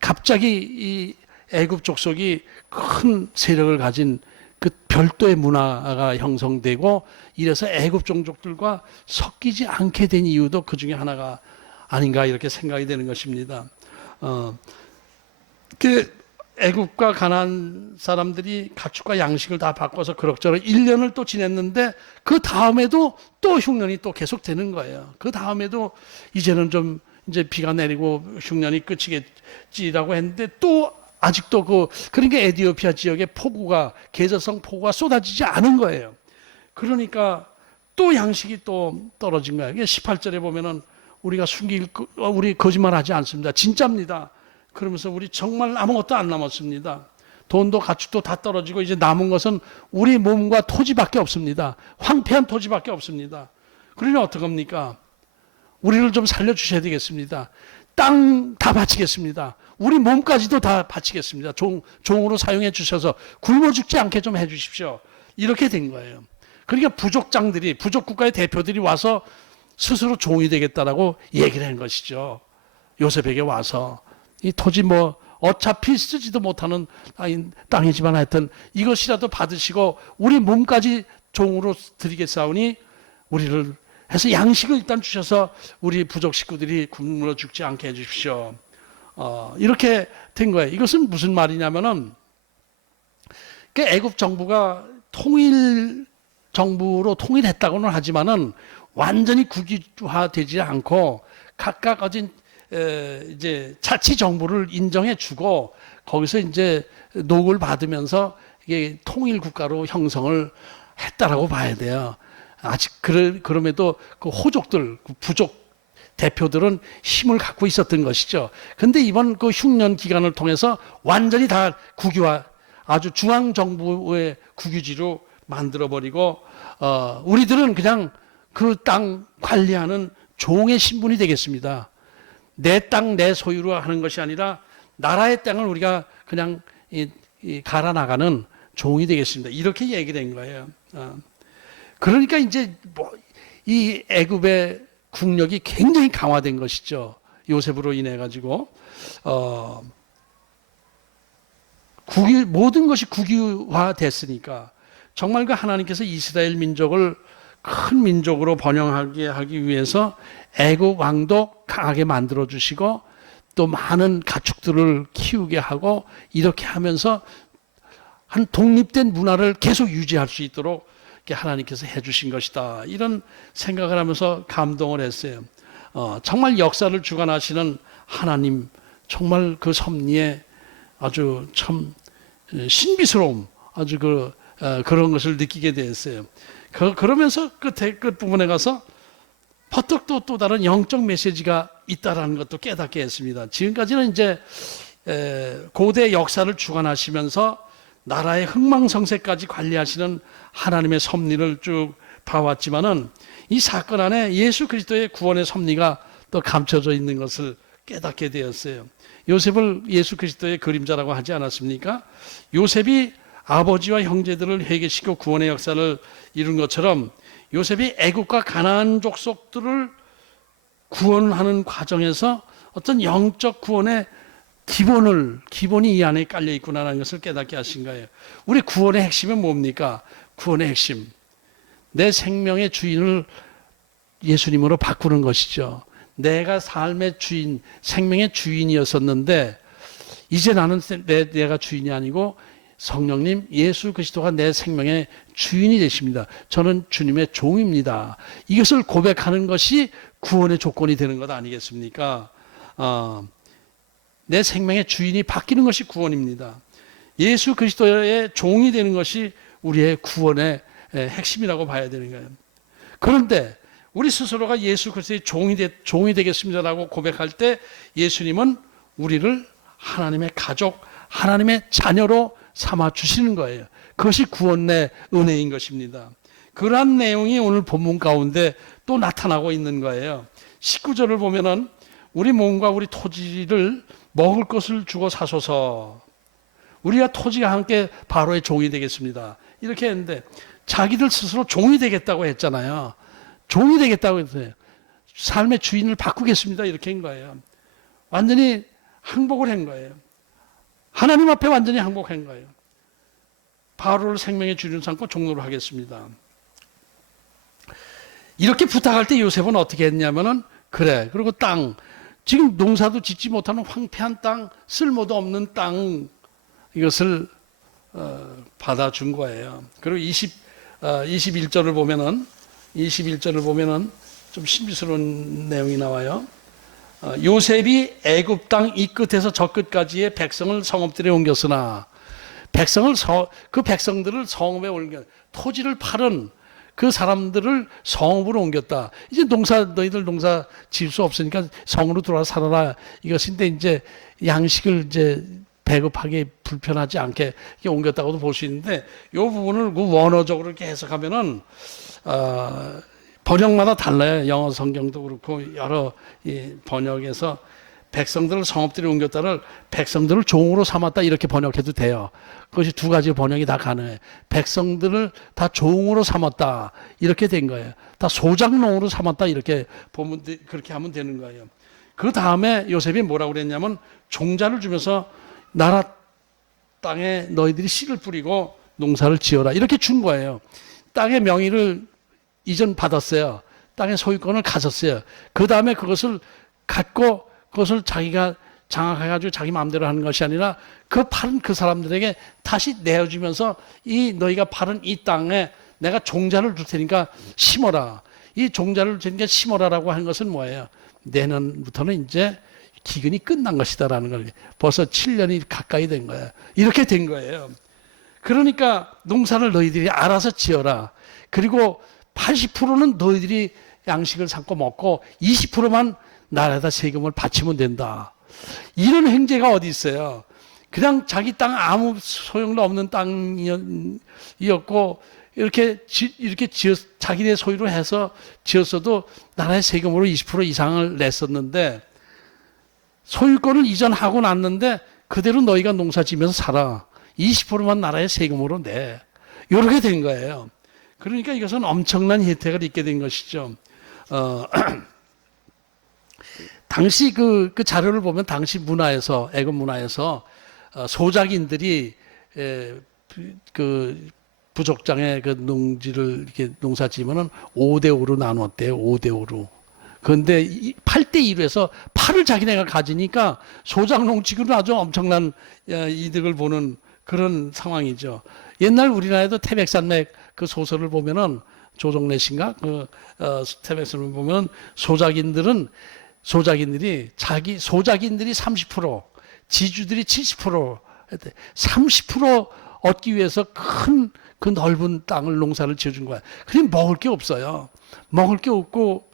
갑자기 이 애굽 족속이 큰 세력을 가진 그 별도의 문화가 형성되고 이래서 애굽 종족들과 섞이지 않게 된 이유도 그 중에 하나가 아닌가 이렇게 생각이 되는 것입니다. 애굽과 가나안 사람들이 가축과 양식을 다 바꿔서 그럭저럭 1년을 또 지냈는데 그 다음에도 또 흉년이 또 계속 되는 거예요. 그 다음에도 이제는 좀 이제 비가 내리고 흉년이 끝이겠지라고 했는데 또 아직도 그러니까 에티오피아 지역에 계절성 폭우가 쏟아지지 않은 거예요. 그러니까 또 양식이 또 떨어진 거예요. 18절에 보면은 우리 거짓말하지 않습니다. 진짜입니다. 그러면서 우리 정말 아무것도 안 남았습니다. 돈도 가축도 다 떨어지고 이제 남은 것은 우리 몸과 토지밖에 없습니다. 황폐한 토지밖에 없습니다. 그러니 어떡합니까? 우리를 좀 살려주셔야 되겠습니다. 땅 다 바치겠습니다. 우리 몸까지도 다 바치겠습니다. 종으로 사용해 주셔서 굶어 죽지 않게 좀 해 주십시오. 이렇게 된 거예요. 그러니까 부족 국가의 대표들이 와서 스스로 종이 되겠다라고 얘기를 한 것이죠. 요셉에게 와서 이 토지 어차피 쓰지도 못하는 땅이지만 하여튼 이것이라도 받으시고 우리 몸까지 종으로 드리겠사오니 우리를 해서 양식을 일단 주셔서 우리 부족 식구들이 굶어 죽지 않게 해주십시오. 이렇게 된 거예요. 이것은 무슨 말이냐면은 애굽 정부가 통일 정부로 통일했다고는 하지만은 완전히 국유화되지 않고 각각 이제 자치 정부를 인정해 주고 거기서 이제 녹을 받으면서 이게 통일 국가로 형성을 했다라고 봐야 돼요. 아직 그럼에도 그 호족들, 부족 대표들은 힘을 갖고 있었던 것이죠. 근데 이번 그 흉년 기간을 통해서 완전히 다 아주 중앙 정부의 국유지로 만들어 버리고 우리들은 그냥 그 땅 관리하는 종의 신분이 되겠습니다. 내 땅, 내 소유로 하는 것이 아니라 나라의 땅을 우리가 그냥 갈아 나가는 종이 되겠습니다. 이렇게 얘기된 거예요. 그러니까 이제 이 애굽의 국력이 굉장히 강화된 것이죠. 요셉으로 인해 가지고 모든 것이 국유화됐으니까 정말 그 하나님께서 이스라엘 민족을 큰 민족으로 번영하게 하기 위해서 애굽 왕도 강하게 만들어 주시고 또 많은 가축들을 키우게 하고 이렇게 하면서 한 독립된 문화를 계속 유지할 수 있도록 하나님께서 해주신 것이다. 이런 생각을 하면서 감동을 했어요. 정말 역사를 주관하시는 하나님, 정말 그 섭리에 아주 참 신비스러움, 아주 그런 것을 느끼게 되었어요. 그러면서 끝부분에 가서 퍼뜩 또 다른 영적 메시지가 있다라는 것도 깨닫게 했습니다. 지금까지는 이제 고대 역사를 주관하시면서 나라의 흥망성쇠까지 관리하시는 하나님의 섭리를 쭉 봐왔지만은 이 사건 안에 예수 그리스도의 구원의 섭리가 또 감춰져 있는 것을 깨닫게 되었어요. 요셉을 예수 그리스도의 그림자라고 하지 않았습니까? 요셉이 아버지와 형제들을 회개시키고 구원의 역사를 이룬 것처럼 요셉이 애국과 가나안 족속들을 구원하는 과정에서 어떤 영적 구원의 기본이 이 안에 깔려 있구나라는 것을 깨닫게 하신 거예요. 우리 구원의 핵심은 뭡니까? 구원의 핵심. 내 생명의 주인을 예수님으로 바꾸는 것이죠. 내가 삶의 주인, 생명의 주인이었었는데 이제 나는 내가 주인이 아니고 성령님 예수 그리스도가 내 생명의 주인이 되십니다. 저는 주님의 종입니다. 이것을 고백하는 것이 구원의 조건이 되는 것 아니겠습니까? 내 생명의 주인이 바뀌는 것이 구원입니다. 예수 그리스도의 종이 되는 것이 우리의 구원의 핵심이라고 봐야 되는 거예요. 그런데 우리 스스로가 예수 그리스도의 종이 되겠습니다라고 고백할 때 예수님은 우리를 하나님의 가족, 하나님의 자녀로 삼아 주시는 거예요. 그것이 구원의 은혜인 것입니다. 그러한 내용이 오늘 본문 가운데 또 나타나고 있는 거예요. 19절을 보면은 우리 몸과 우리 토지를 먹을 것을 주고 사소서. 우리가 토지와 함께 바로의 종이 되겠습니다. 이렇게 했는데 자기들 스스로 종이 되겠다고 했잖아요. 종이 되겠다고 했어요. 삶의 주인을 바꾸겠습니다. 이렇게 한 거예요. 완전히 항복을 한 거예요. 하나님 앞에 완전히 항복한 거예요. 바로를 생명의 주인 삼고 종로로 하겠습니다. 이렇게 부탁할 때 요셉은 어떻게 했냐면은 그래. 그리고 지금 농사도 짓지 못하는 황폐한 땅, 쓸모도 없는 땅 이것을 받아준 거예요. 그리고 21절을 보면은 좀 신비스러운 내용이 나와요. 요셉이 애굽 땅 이 끝에서 저 끝까지의 백성을 성읍들에 옮겼으나 그 백성들을 성읍에 옮겨 토지를 팔은 그 사람들을 성읍으로 옮겼다. 이제 너희들 농사 지을 수 없으니까 성으로 들어와 살아라 이것인데 이제 양식을 이제 배급하기 불편하지 않게 옮겼다고도 볼 수 있는데 이 부분을 그 원어적으로 이렇게 해석하면은 번역마다 달라요. 영어 성경도 그렇고 여러 번역에서 백성들을 성읍들에 옮겼다를 백성들을 종으로 삼았다 이렇게 번역해도 돼요. 그것이 두 가지 번역이 다 가능해요. 백성들을 다 종으로 삼았다 이렇게 된 거예요. 다 소작농으로 삼았다 이렇게 보면 그렇게 하면 되는 거예요. 그 다음에 요셉이 뭐라고 그랬냐면 종자를 주면서 나라 땅에 너희들이 씨를 뿌리고 농사를 지어라 이렇게 준 거예요. 땅의 명의를 이전 받았어요. 땅의 소유권을 가졌어요. 그 다음에 그것을 갖고 그것을 자기가 장악해가지고 자기 마음대로 하는 것이 아니라 그 파는 그 사람들에게 다시 내어주면서 너희가 파는 이 땅에 내가 종자를 줄 테니까 심어라. 이 종자를 줄 테니까 심어라라고 한 것은 뭐예요? 내년부터는 이제 기근이 끝난 것이다라는 걸 벌써 7년이 가까이 된 거예요. 이렇게 된 거예요. 그러니까 농사를 너희들이 알아서 지어라. 그리고 80%는 너희들이 양식을 삼고 먹고 20%만 나라에다 세금을 바치면 된다. 이런 행제가 어디 있어요? 그냥 자기 땅 아무 소용도 없는 땅이었고 이렇게 자기네 소유로 해서 지었어도 나라의 세금으로 20% 이상을 냈었는데 소유권을 이전하고 났는데 그대로 너희가 농사 지면서 살아. 20%만 나라의 세금으로 내. 이렇게 된 거예요. 그러니까 이것은 엄청난 혜택을 입게 된 것이죠. 당시 그 자료를 보면 당시 문화에서 애굽 문화에서 소작인들이 그 부족장의 그 농지를 이렇게 농사 지으면은 5대5로 나누었대요. 5대5로. 그런데 8대2로 8을 자기네가 가지니까 소작농지구는 아주 엄청난 이득을 보는 그런 상황이죠. 옛날 우리나라에도 태백산맥 그 소설을 보면은 조정래신가 그 태백산맥을 보면 소작인들이 30%, 지주들이 70%, 30% 얻기 위해서 큰 그 넓은 땅을 농사를 지어준 거야. 그럼 먹을 게 없어요. 먹을 게 없고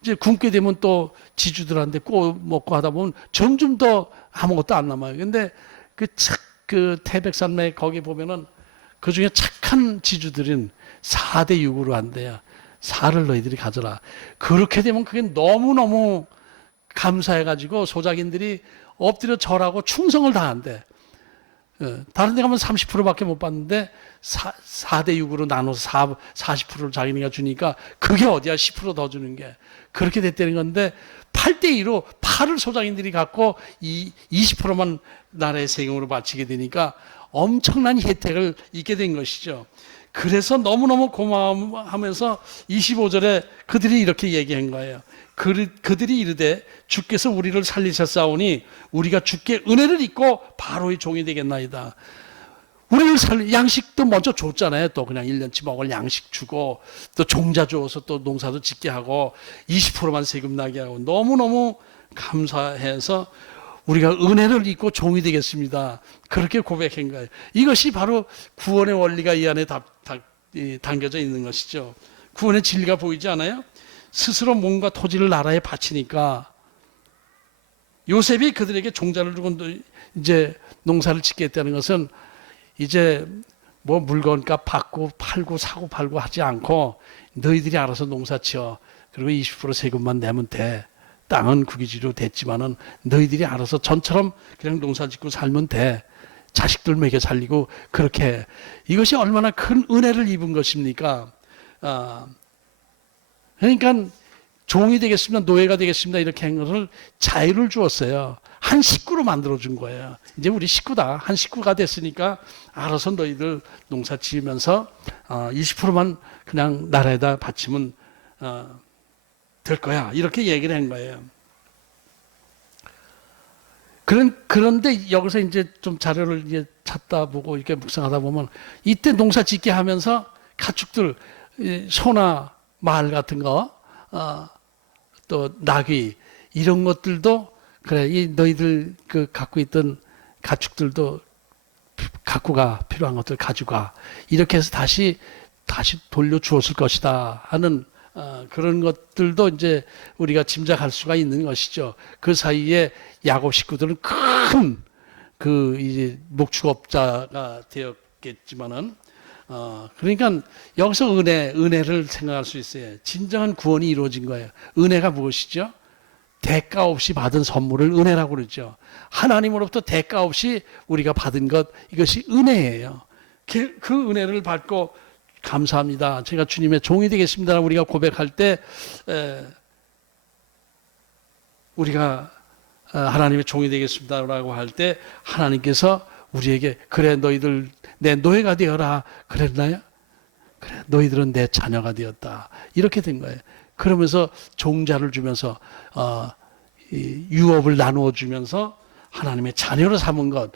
이제 굶게 되면 또 지주들한테 꼬 먹고 하다 보면 점점 더 아무것도 안 남아요. 근데 그 태백산맥 거기 보면은 그 중에 착한 지주들은 4대 6으로 한대요. 4를 너희들이 가져라. 그렇게 되면 그게 너무너무 감사해가지고 소작인들이 엎드려 절하고 충성을 다한대. 다른 데 가면 30%밖에 못 받는데 4대 6으로 나눠서 40%를 자기네가 주니까 그게 어디야 10% 더 주는 게. 그렇게 됐다는 건데 8대 2로 8을 소장인들이 갖고 20%만 나라의 세금으로 바치게 되니까 엄청난 혜택을 입게 된 것이죠. 그래서 너무너무 고마워하면서 25절에 그들이 이렇게 얘기한 거예요. 그들이 이르되 주께서 우리를 살리셨사오니 우리가 주께 은혜를 입고 바로의 종이 되겠나이다. 우리를 양식도 먼저 줬잖아요. 또 그냥 1년치 먹을 양식 주고 또 종자 주어서 또 농사도 짓게 하고 20%만 세금 나게 하고 너무너무 감사해서 우리가 은혜를 입고 종이 되겠습니다. 그렇게 고백한 거예요. 이것이 바로 구원의 원리가 이 안에 담겨져 있는 것이죠. 구원의 진리가 보이지 않아요? 스스로 몸과 토지를 나라에 바치니까 요셉이 그들에게 종자를 주고 이제 농사를 짓게 했다는 것은 이제 뭐 물건값 받고 팔고 사고 팔고 하지 않고 너희들이 알아서 농사 지어. 그리고 20% 세금만 내면 돼. 땅은 국유지로 됐지만은 너희들이 알아서 전처럼 그냥 농사 짓고 살면 돼. 자식들 먹여 살리고 그렇게 해. 이것이 얼마나 큰 은혜를 입은 것입니까? 그러니까 종이 되겠습니다. 노예가 되겠습니다. 이렇게 한 것을 자유를 주었어요. 한 식구로 만들어준 거예요. 이제 우리 식구다. 한 식구가 됐으니까 알아서 너희들 농사 지으면서 20%만 그냥 나라에다 바치면 될 거야. 이렇게 얘기를 한 거예요. 그런데 여기서 이제 좀 자료를 이제 찾다 보고 이렇게 묵상하다 보면 이때 농사 짓게 하면서 가축들, 소나 말 같은 거, 또 나귀 이런 것들도 그래 이 너희들 그 갖고 있던 가축들도 갖고 가 필요한 것들 가져가 이렇게 해서 다시 돌려 주었을 것이다 하는 그런 것들도 이제 우리가 짐작할 수가 있는 것이죠. 그 사이에 야곱 식구들은 큰 그 이제 목축업자가 되었겠지만은 그러니까 여기서 은혜를 생각할 수 있어요. 진정한 구원이 이루어진 거예요. 은혜가 무엇이죠? 대가 없이 받은 선물을 은혜라고 그러죠. 하나님으로부터 대가 없이 우리가 받은 것 이것이 은혜예요. 그 은혜를 받고 감사합니다. 제가 주님의 종이 되겠습니다라고 우리가 고백할 때 우리가 하나님의 종이 되겠습니다라고 할 때 하나님께서 우리에게 그래 너희들 내 노예가 되어라 그랬나요? 그래 너희들은 내 자녀가 되었다 이렇게 된 거예요. 그러면서 종자를 주면서 유업을 나누어 주면서 하나님의 자녀로 삼은 것,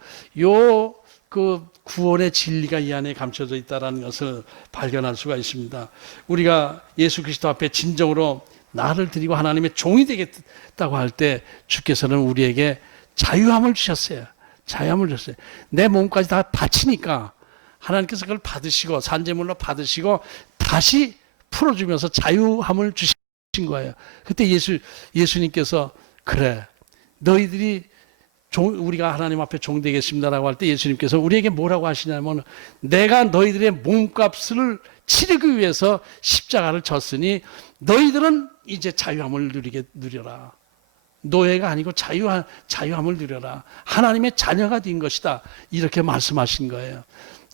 그 구원의 진리가 이 안에 감춰져 있다는 것을 발견할 수가 있습니다. 우리가 예수 그리스도 앞에 진정으로 나를 드리고 하나님의 종이 되겠다고 할 때 주께서는 우리에게 자유함을 주셨어요. 자유함을 줬어요. 내 몸까지 다 바치니까 하나님께서 그걸 받으시고 산재물로 받으시고 다시 풀어주면서 자유함을 주신 거예요. 그때 예수님께서 그래 너희들이 우리가 하나님 앞에 종 되겠습니다라고 할 때 예수님께서 우리에게 뭐라고 하시냐면 내가 너희들의 몸값을 치르기 위해서 십자가를 졌으니 너희들은 이제 자유함을 누려라. 노예가 아니고 자유함을 누려라. 하나님의 자녀가 된 것이다. 이렇게 말씀하신 거예요.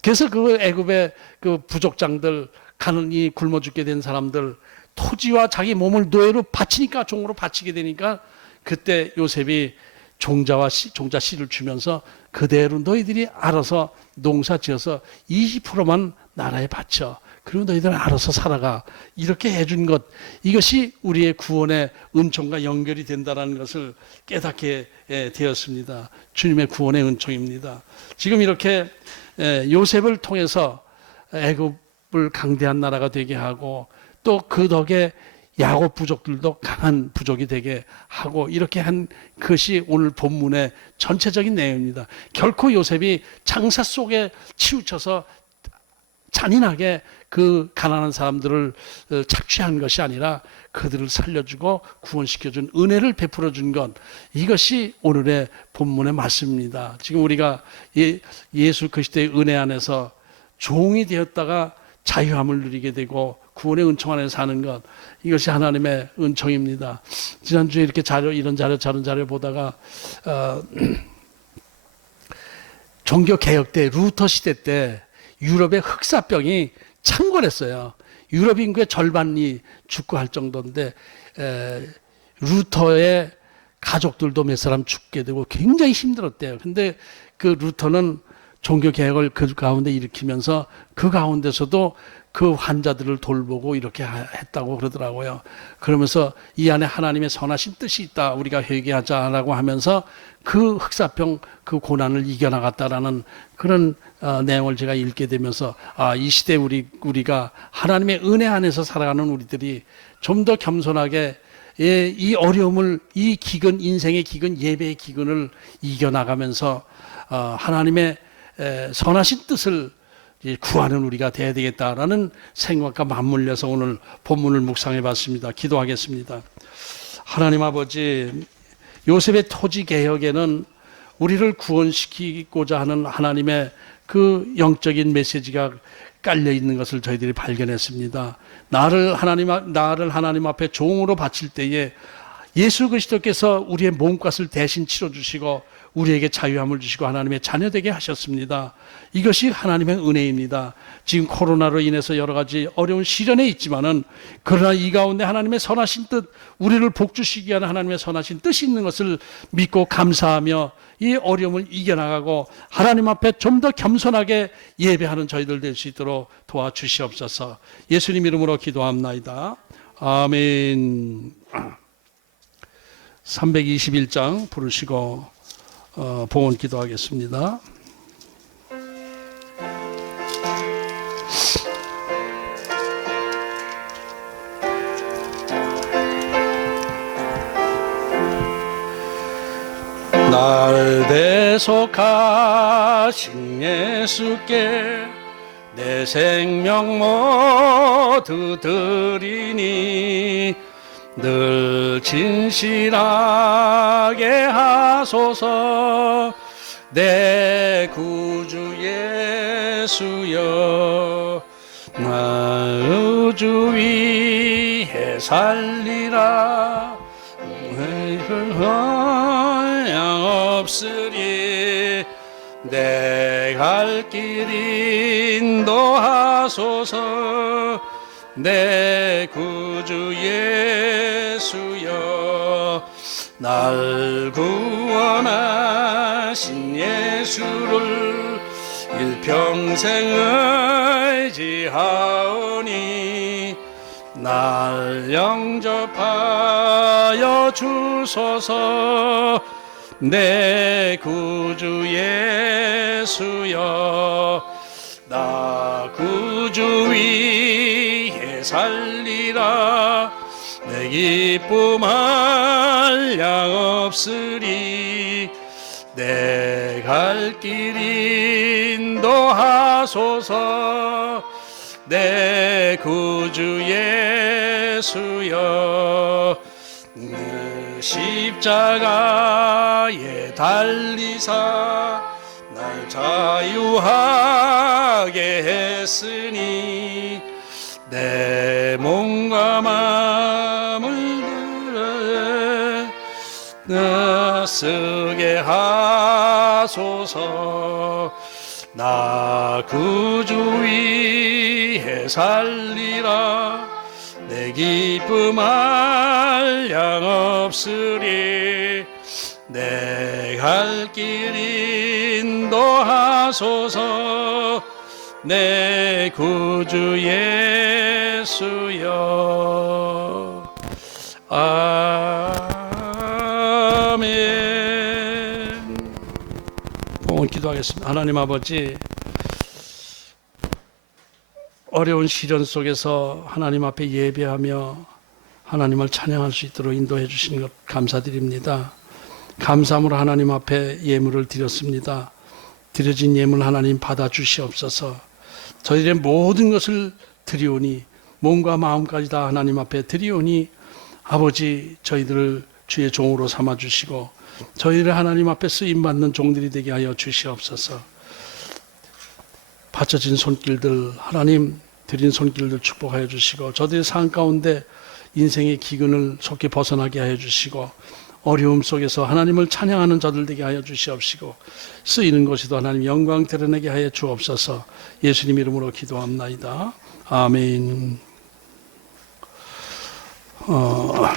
그래서 그 애굽의 그 부족장들 가난이 굶어 죽게 된 사람들 토지와 자기 몸을 노예로 바치니까 종으로 바치게 되니까 그때 요셉이 종자 씨를 주면서 그대로 너희들이 알아서 농사 지어서 20%만 나라에 바쳐. 그리고 너희들 알아서 살아가. 이렇게 해준 것. 이것이 우리의 구원의 은총과 연결이 된다는 것을 깨닫게 되었습니다. 주님의 구원의 은총입니다. 지금 이렇게 요셉을 통해서 애굽을 강대한 나라가 되게 하고 또 그 덕에 야곱 부족들도 강한 부족이 되게 하고 이렇게 한 것이 오늘 본문의 전체적인 내용입니다. 결코 요셉이 장사 속에 치우쳐서 잔인하게 그 가난한 사람들을 착취한 것이 아니라 그들을 살려주고 구원시켜준 은혜를 베풀어준 것, 이것이 오늘의 본문의 말씀입니다. 지금 우리가 예수 그리스도의 은혜 안에서 종이 되었다가 자유함을 누리게 되고 구원의 은총 안에 사는 것, 이것이 하나님의 은총입니다. 지난주에 이렇게 이런 자료 보다가 종교개혁 때, 루터 시대 때 유럽의 흑사병이 창궐했어요. 유럽 인구의 절반이 죽고 할 정도인데 루터의 가족들도 몇 사람 죽게 되고 굉장히 힘들었대요. 근데 그 루터는 종교개혁을 그 가운데 일으키면서 그 가운데서도 그 환자들을 돌보고 이렇게 했다고 그러더라고요. 그러면서 이 안에 하나님의 선하신 뜻이 있다, 우리가 회개하자라고 하면서 그 흑사병, 그 고난을 이겨나갔다라는 그런 내용을 제가 읽게 되면서 이 시대에 우리가 하나님의 은혜 안에서 살아가는 우리들이 좀 더 겸손하게 이 어려움을, 이 기근, 인생의 기근, 예배의 기근을 이겨나가면서 하나님의 선하신 뜻을 구하는 우리가 되어야 되겠다라는 생각과 맞물려서 오늘 본문을 묵상해 봤습니다. 기도하겠습니다. 하나님 아버지, 요셉의 토지 개혁에는 우리를 구원시키고자 하는 하나님의 그 영적인 메시지가 깔려 있는 것을 저희들이 발견했습니다. 나를 하나님 앞에 종으로 바칠 때에 예수 그리스도께서 우리의 몸값을 대신 치러주시고 우리에게 자유함을 주시고 하나님의 자녀되게 하셨습니다. 이것이 하나님의 은혜입니다. 지금 코로나로 인해서 여러 가지 어려운 시련에 있지만은, 그러나 이 가운데 하나님의 선하신 뜻, 우리를 복주시기 위한 하나님의 선하신 뜻이 있는 것을 믿고 감사하며 이 어려움을 이겨나가고 하나님 앞에 좀 더 겸손하게 예배하는 저희들 될 수 있도록 도와주시옵소서. 예수님 이름으로 기도합나이다. 아멘. 321장 부르시고 봉헌 기도하겠습니다. 날 대속하신 예수께 내 생명 모두 드리니 늘 진실하게 하소서. 내 구주 예수여, 나 우주 위에 살리라. 없으리. 내 갈 길 인도하소서. 내 구주 예수여, 날 구원하신 예수를 일평생 의지하오니 날 영접하여 주소서. 내 구주 예수여, 나 구주 위에 살리라. 내 기쁨 한량 없으리. 내 갈 길 인도하소서. 내 구주 예수여, 그 십자가에 달리사 날 자유하게 했으니 내 몸과 마음을 쓰게 하소서. 나 구주 위에 살리라. 내 기쁨 한량 없으리. 내 갈 길 인도하소서. 내 구주 예수여. 아멘. 봉헌 기도하겠습니다. 하나님 아버지, 어려운 시련 속에서 하나님 앞에 예배하며 하나님을 찬양할 수 있도록 인도해 주신 것 감사드립니다. 감사함으로 하나님 앞에 예물을 드렸습니다. 드려진 예물 하나님 받아 주시옵소서. 저희들의 모든 것을 드리오니, 몸과 마음까지 다 하나님 앞에 드리오니 아버지, 저희들을 주의 종으로 삼아 주시고 저희를 하나님 앞에 쓰임받는 종들이 되게 하여 주시옵소서. 바쳐진 손길들, 하나님 드린 손길들 축복하여 주시고 저들의 삶 가운데 인생의 기근을 속히 벗어나게 하여 주시고 어려움 속에서 하나님을 찬양하는 자들 되게 하여 주시옵시고 쓰이는 것이도 하나님 영광 드러내게 하여 주옵소서. 예수님 이름으로 기도합나이다. 아멘.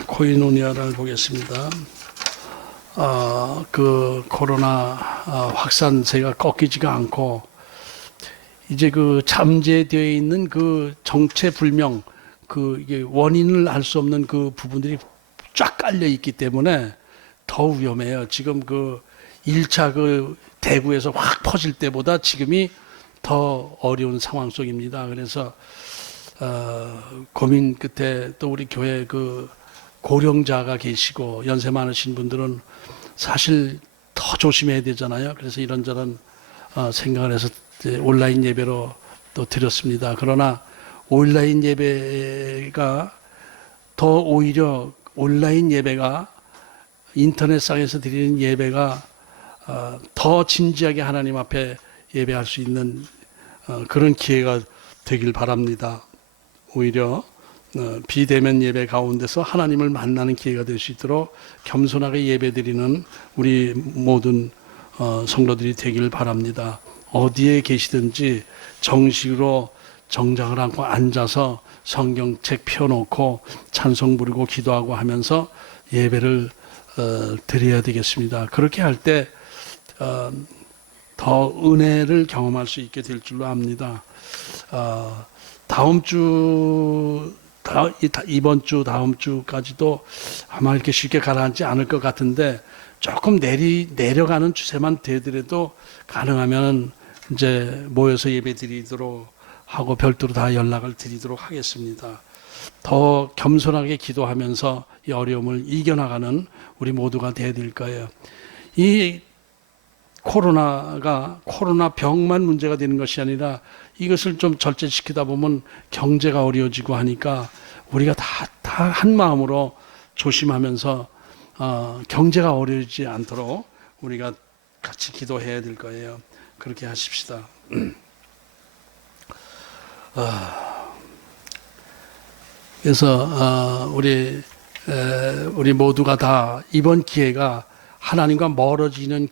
코이노니아를 보겠습니다. 그 코로나 확산세가 꺾이지가 않고 이제 그 잠재되어 있는 그 정체불명 그 이게 원인을 알 수 없는 그 부분들이 쫙 깔려 있기 때문에 더 위험해요. 지금 그 1차 그 대구에서 확 퍼질 때보다 지금이 더 어려운 상황 속입니다. 그래서 고민 끝에 또 우리 교회 그 고령자가 계시고 연세 많으신 분들은 사실 더 조심해야 되잖아요. 그래서 이런저런 생각을 해서 온라인 예배로 또 드렸습니다. 그러나 온라인 예배가 더 오히려 온라인 예배가 인터넷상에서 드리는 예배가 더 진지하게 하나님 앞에 예배할 수 있는 그런 기회가 되길 바랍니다. 오히려 비대면 예배 가운데서 하나님을 만나는 기회가 될 수 있도록 겸손하게 예배드리는 우리 모든 성도들이 되길 바랍니다. 어디에 계시든지 정식으로 정장을 안고 앉아서 성경책 펴놓고 찬송 부르고 기도하고 하면서 예배를 드려야 되겠습니다. 그렇게 할 때 더 은혜를 경험할 수 있게 될 줄로 압니다. 이번 주 다음 주까지도 아마 이렇게 쉽게 가라앉지 않을 것 같은데 조금 내려가는 추세만 되더라도 가능하면 이제 모여서 예배 드리도록 하고 별도로 다 연락을 드리도록 하겠습니다. 더 겸손하게 기도하면서 이 어려움을 이겨나가는 우리 모두가 되어야 될 거예요. 이 코로나 병만 문제가 되는 것이 아니라 이것을 좀 절제시키다 보면 경제가 어려워지고 하니까 우리가 다 한 마음으로 조심하면서 경제가 어려워지지 않도록 우리가 같이 기도해야 될 거예요. 그렇게 하십시다. 그래서 우리 모두가 다 이번 기회가 하나님과 멀어지는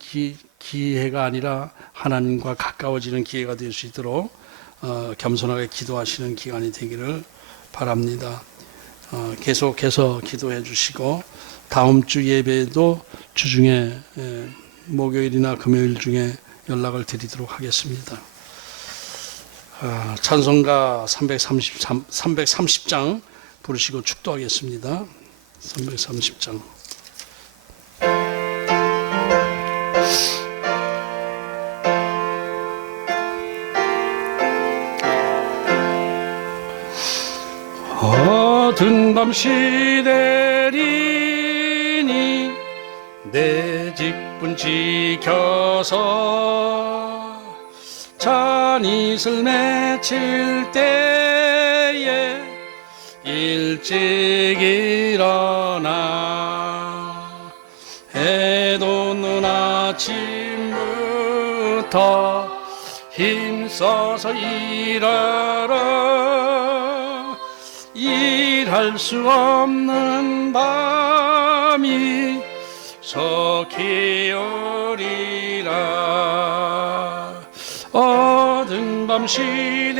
기회가 아니라 하나님과 가까워지는 기회가 될 수 있도록 겸손하게 기도하시는 기간이 되기를 바랍니다. 계속해서 기도해 주시고 다음 주 예배도 주중에 목요일이나 금요일 중에 연락을 드리도록 하겠습니다. 찬송가 330장 부르시고 축도하겠습니다. 330장. 어두운 밤 시내리니 내 직분 지켜서 잔이슬 맺힐 때에 일찍 일어나 해 돋는 아침부터 힘써서 일하라. 일할 수 없는 밤이 속히 오리라. 어두운 밤 시내리니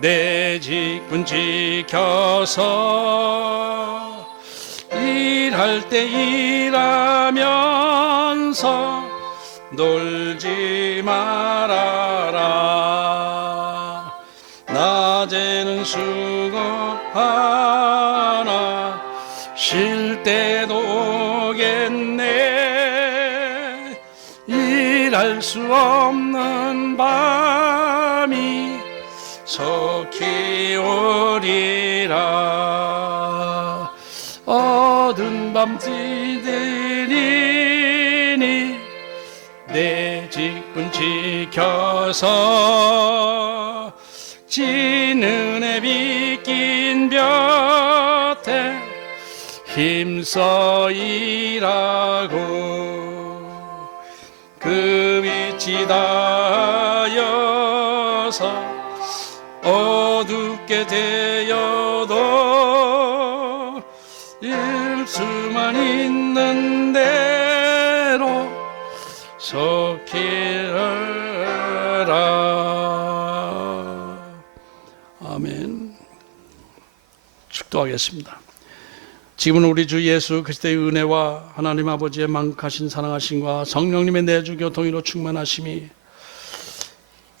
내 직분 지켜서 일할 때 일하면서 놀지 말아라. 낮에는 수고하나 쉴 때도 오겠네. 일할 수 없는 밤이 속히 오리 어두운 밤지들이니 내 직분 지켜서 지는 해 비낀 볕에 힘써 일하고 그 빛이 닿아여서 어둡게 되어도 일 수만 있는 대로 속히하라. 아멘. 축도하겠습니다. 지금은 우리 주 예수 그리스도의 은혜와 하나님 아버지의 만극하신 사랑하심과 성령님의 내주 교통으로 충만하심이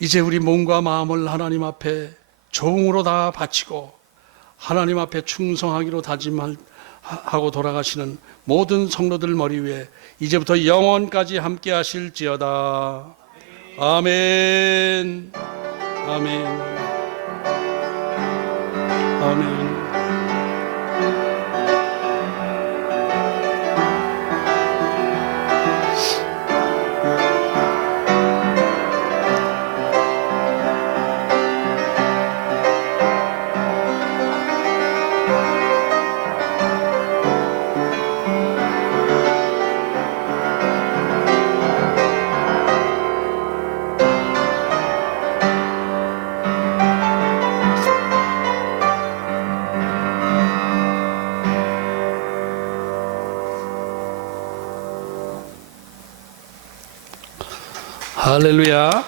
이제 우리 몸과 마음을 하나님 앞에 종으로 다 바치고 하나님 앞에 충성하기로 다짐하고 돌아가시는 모든 성도들 머리 위에 이제부터 영원까지 함께 하실지어다. 아멘. 아멘. 아멘. 할렐루야.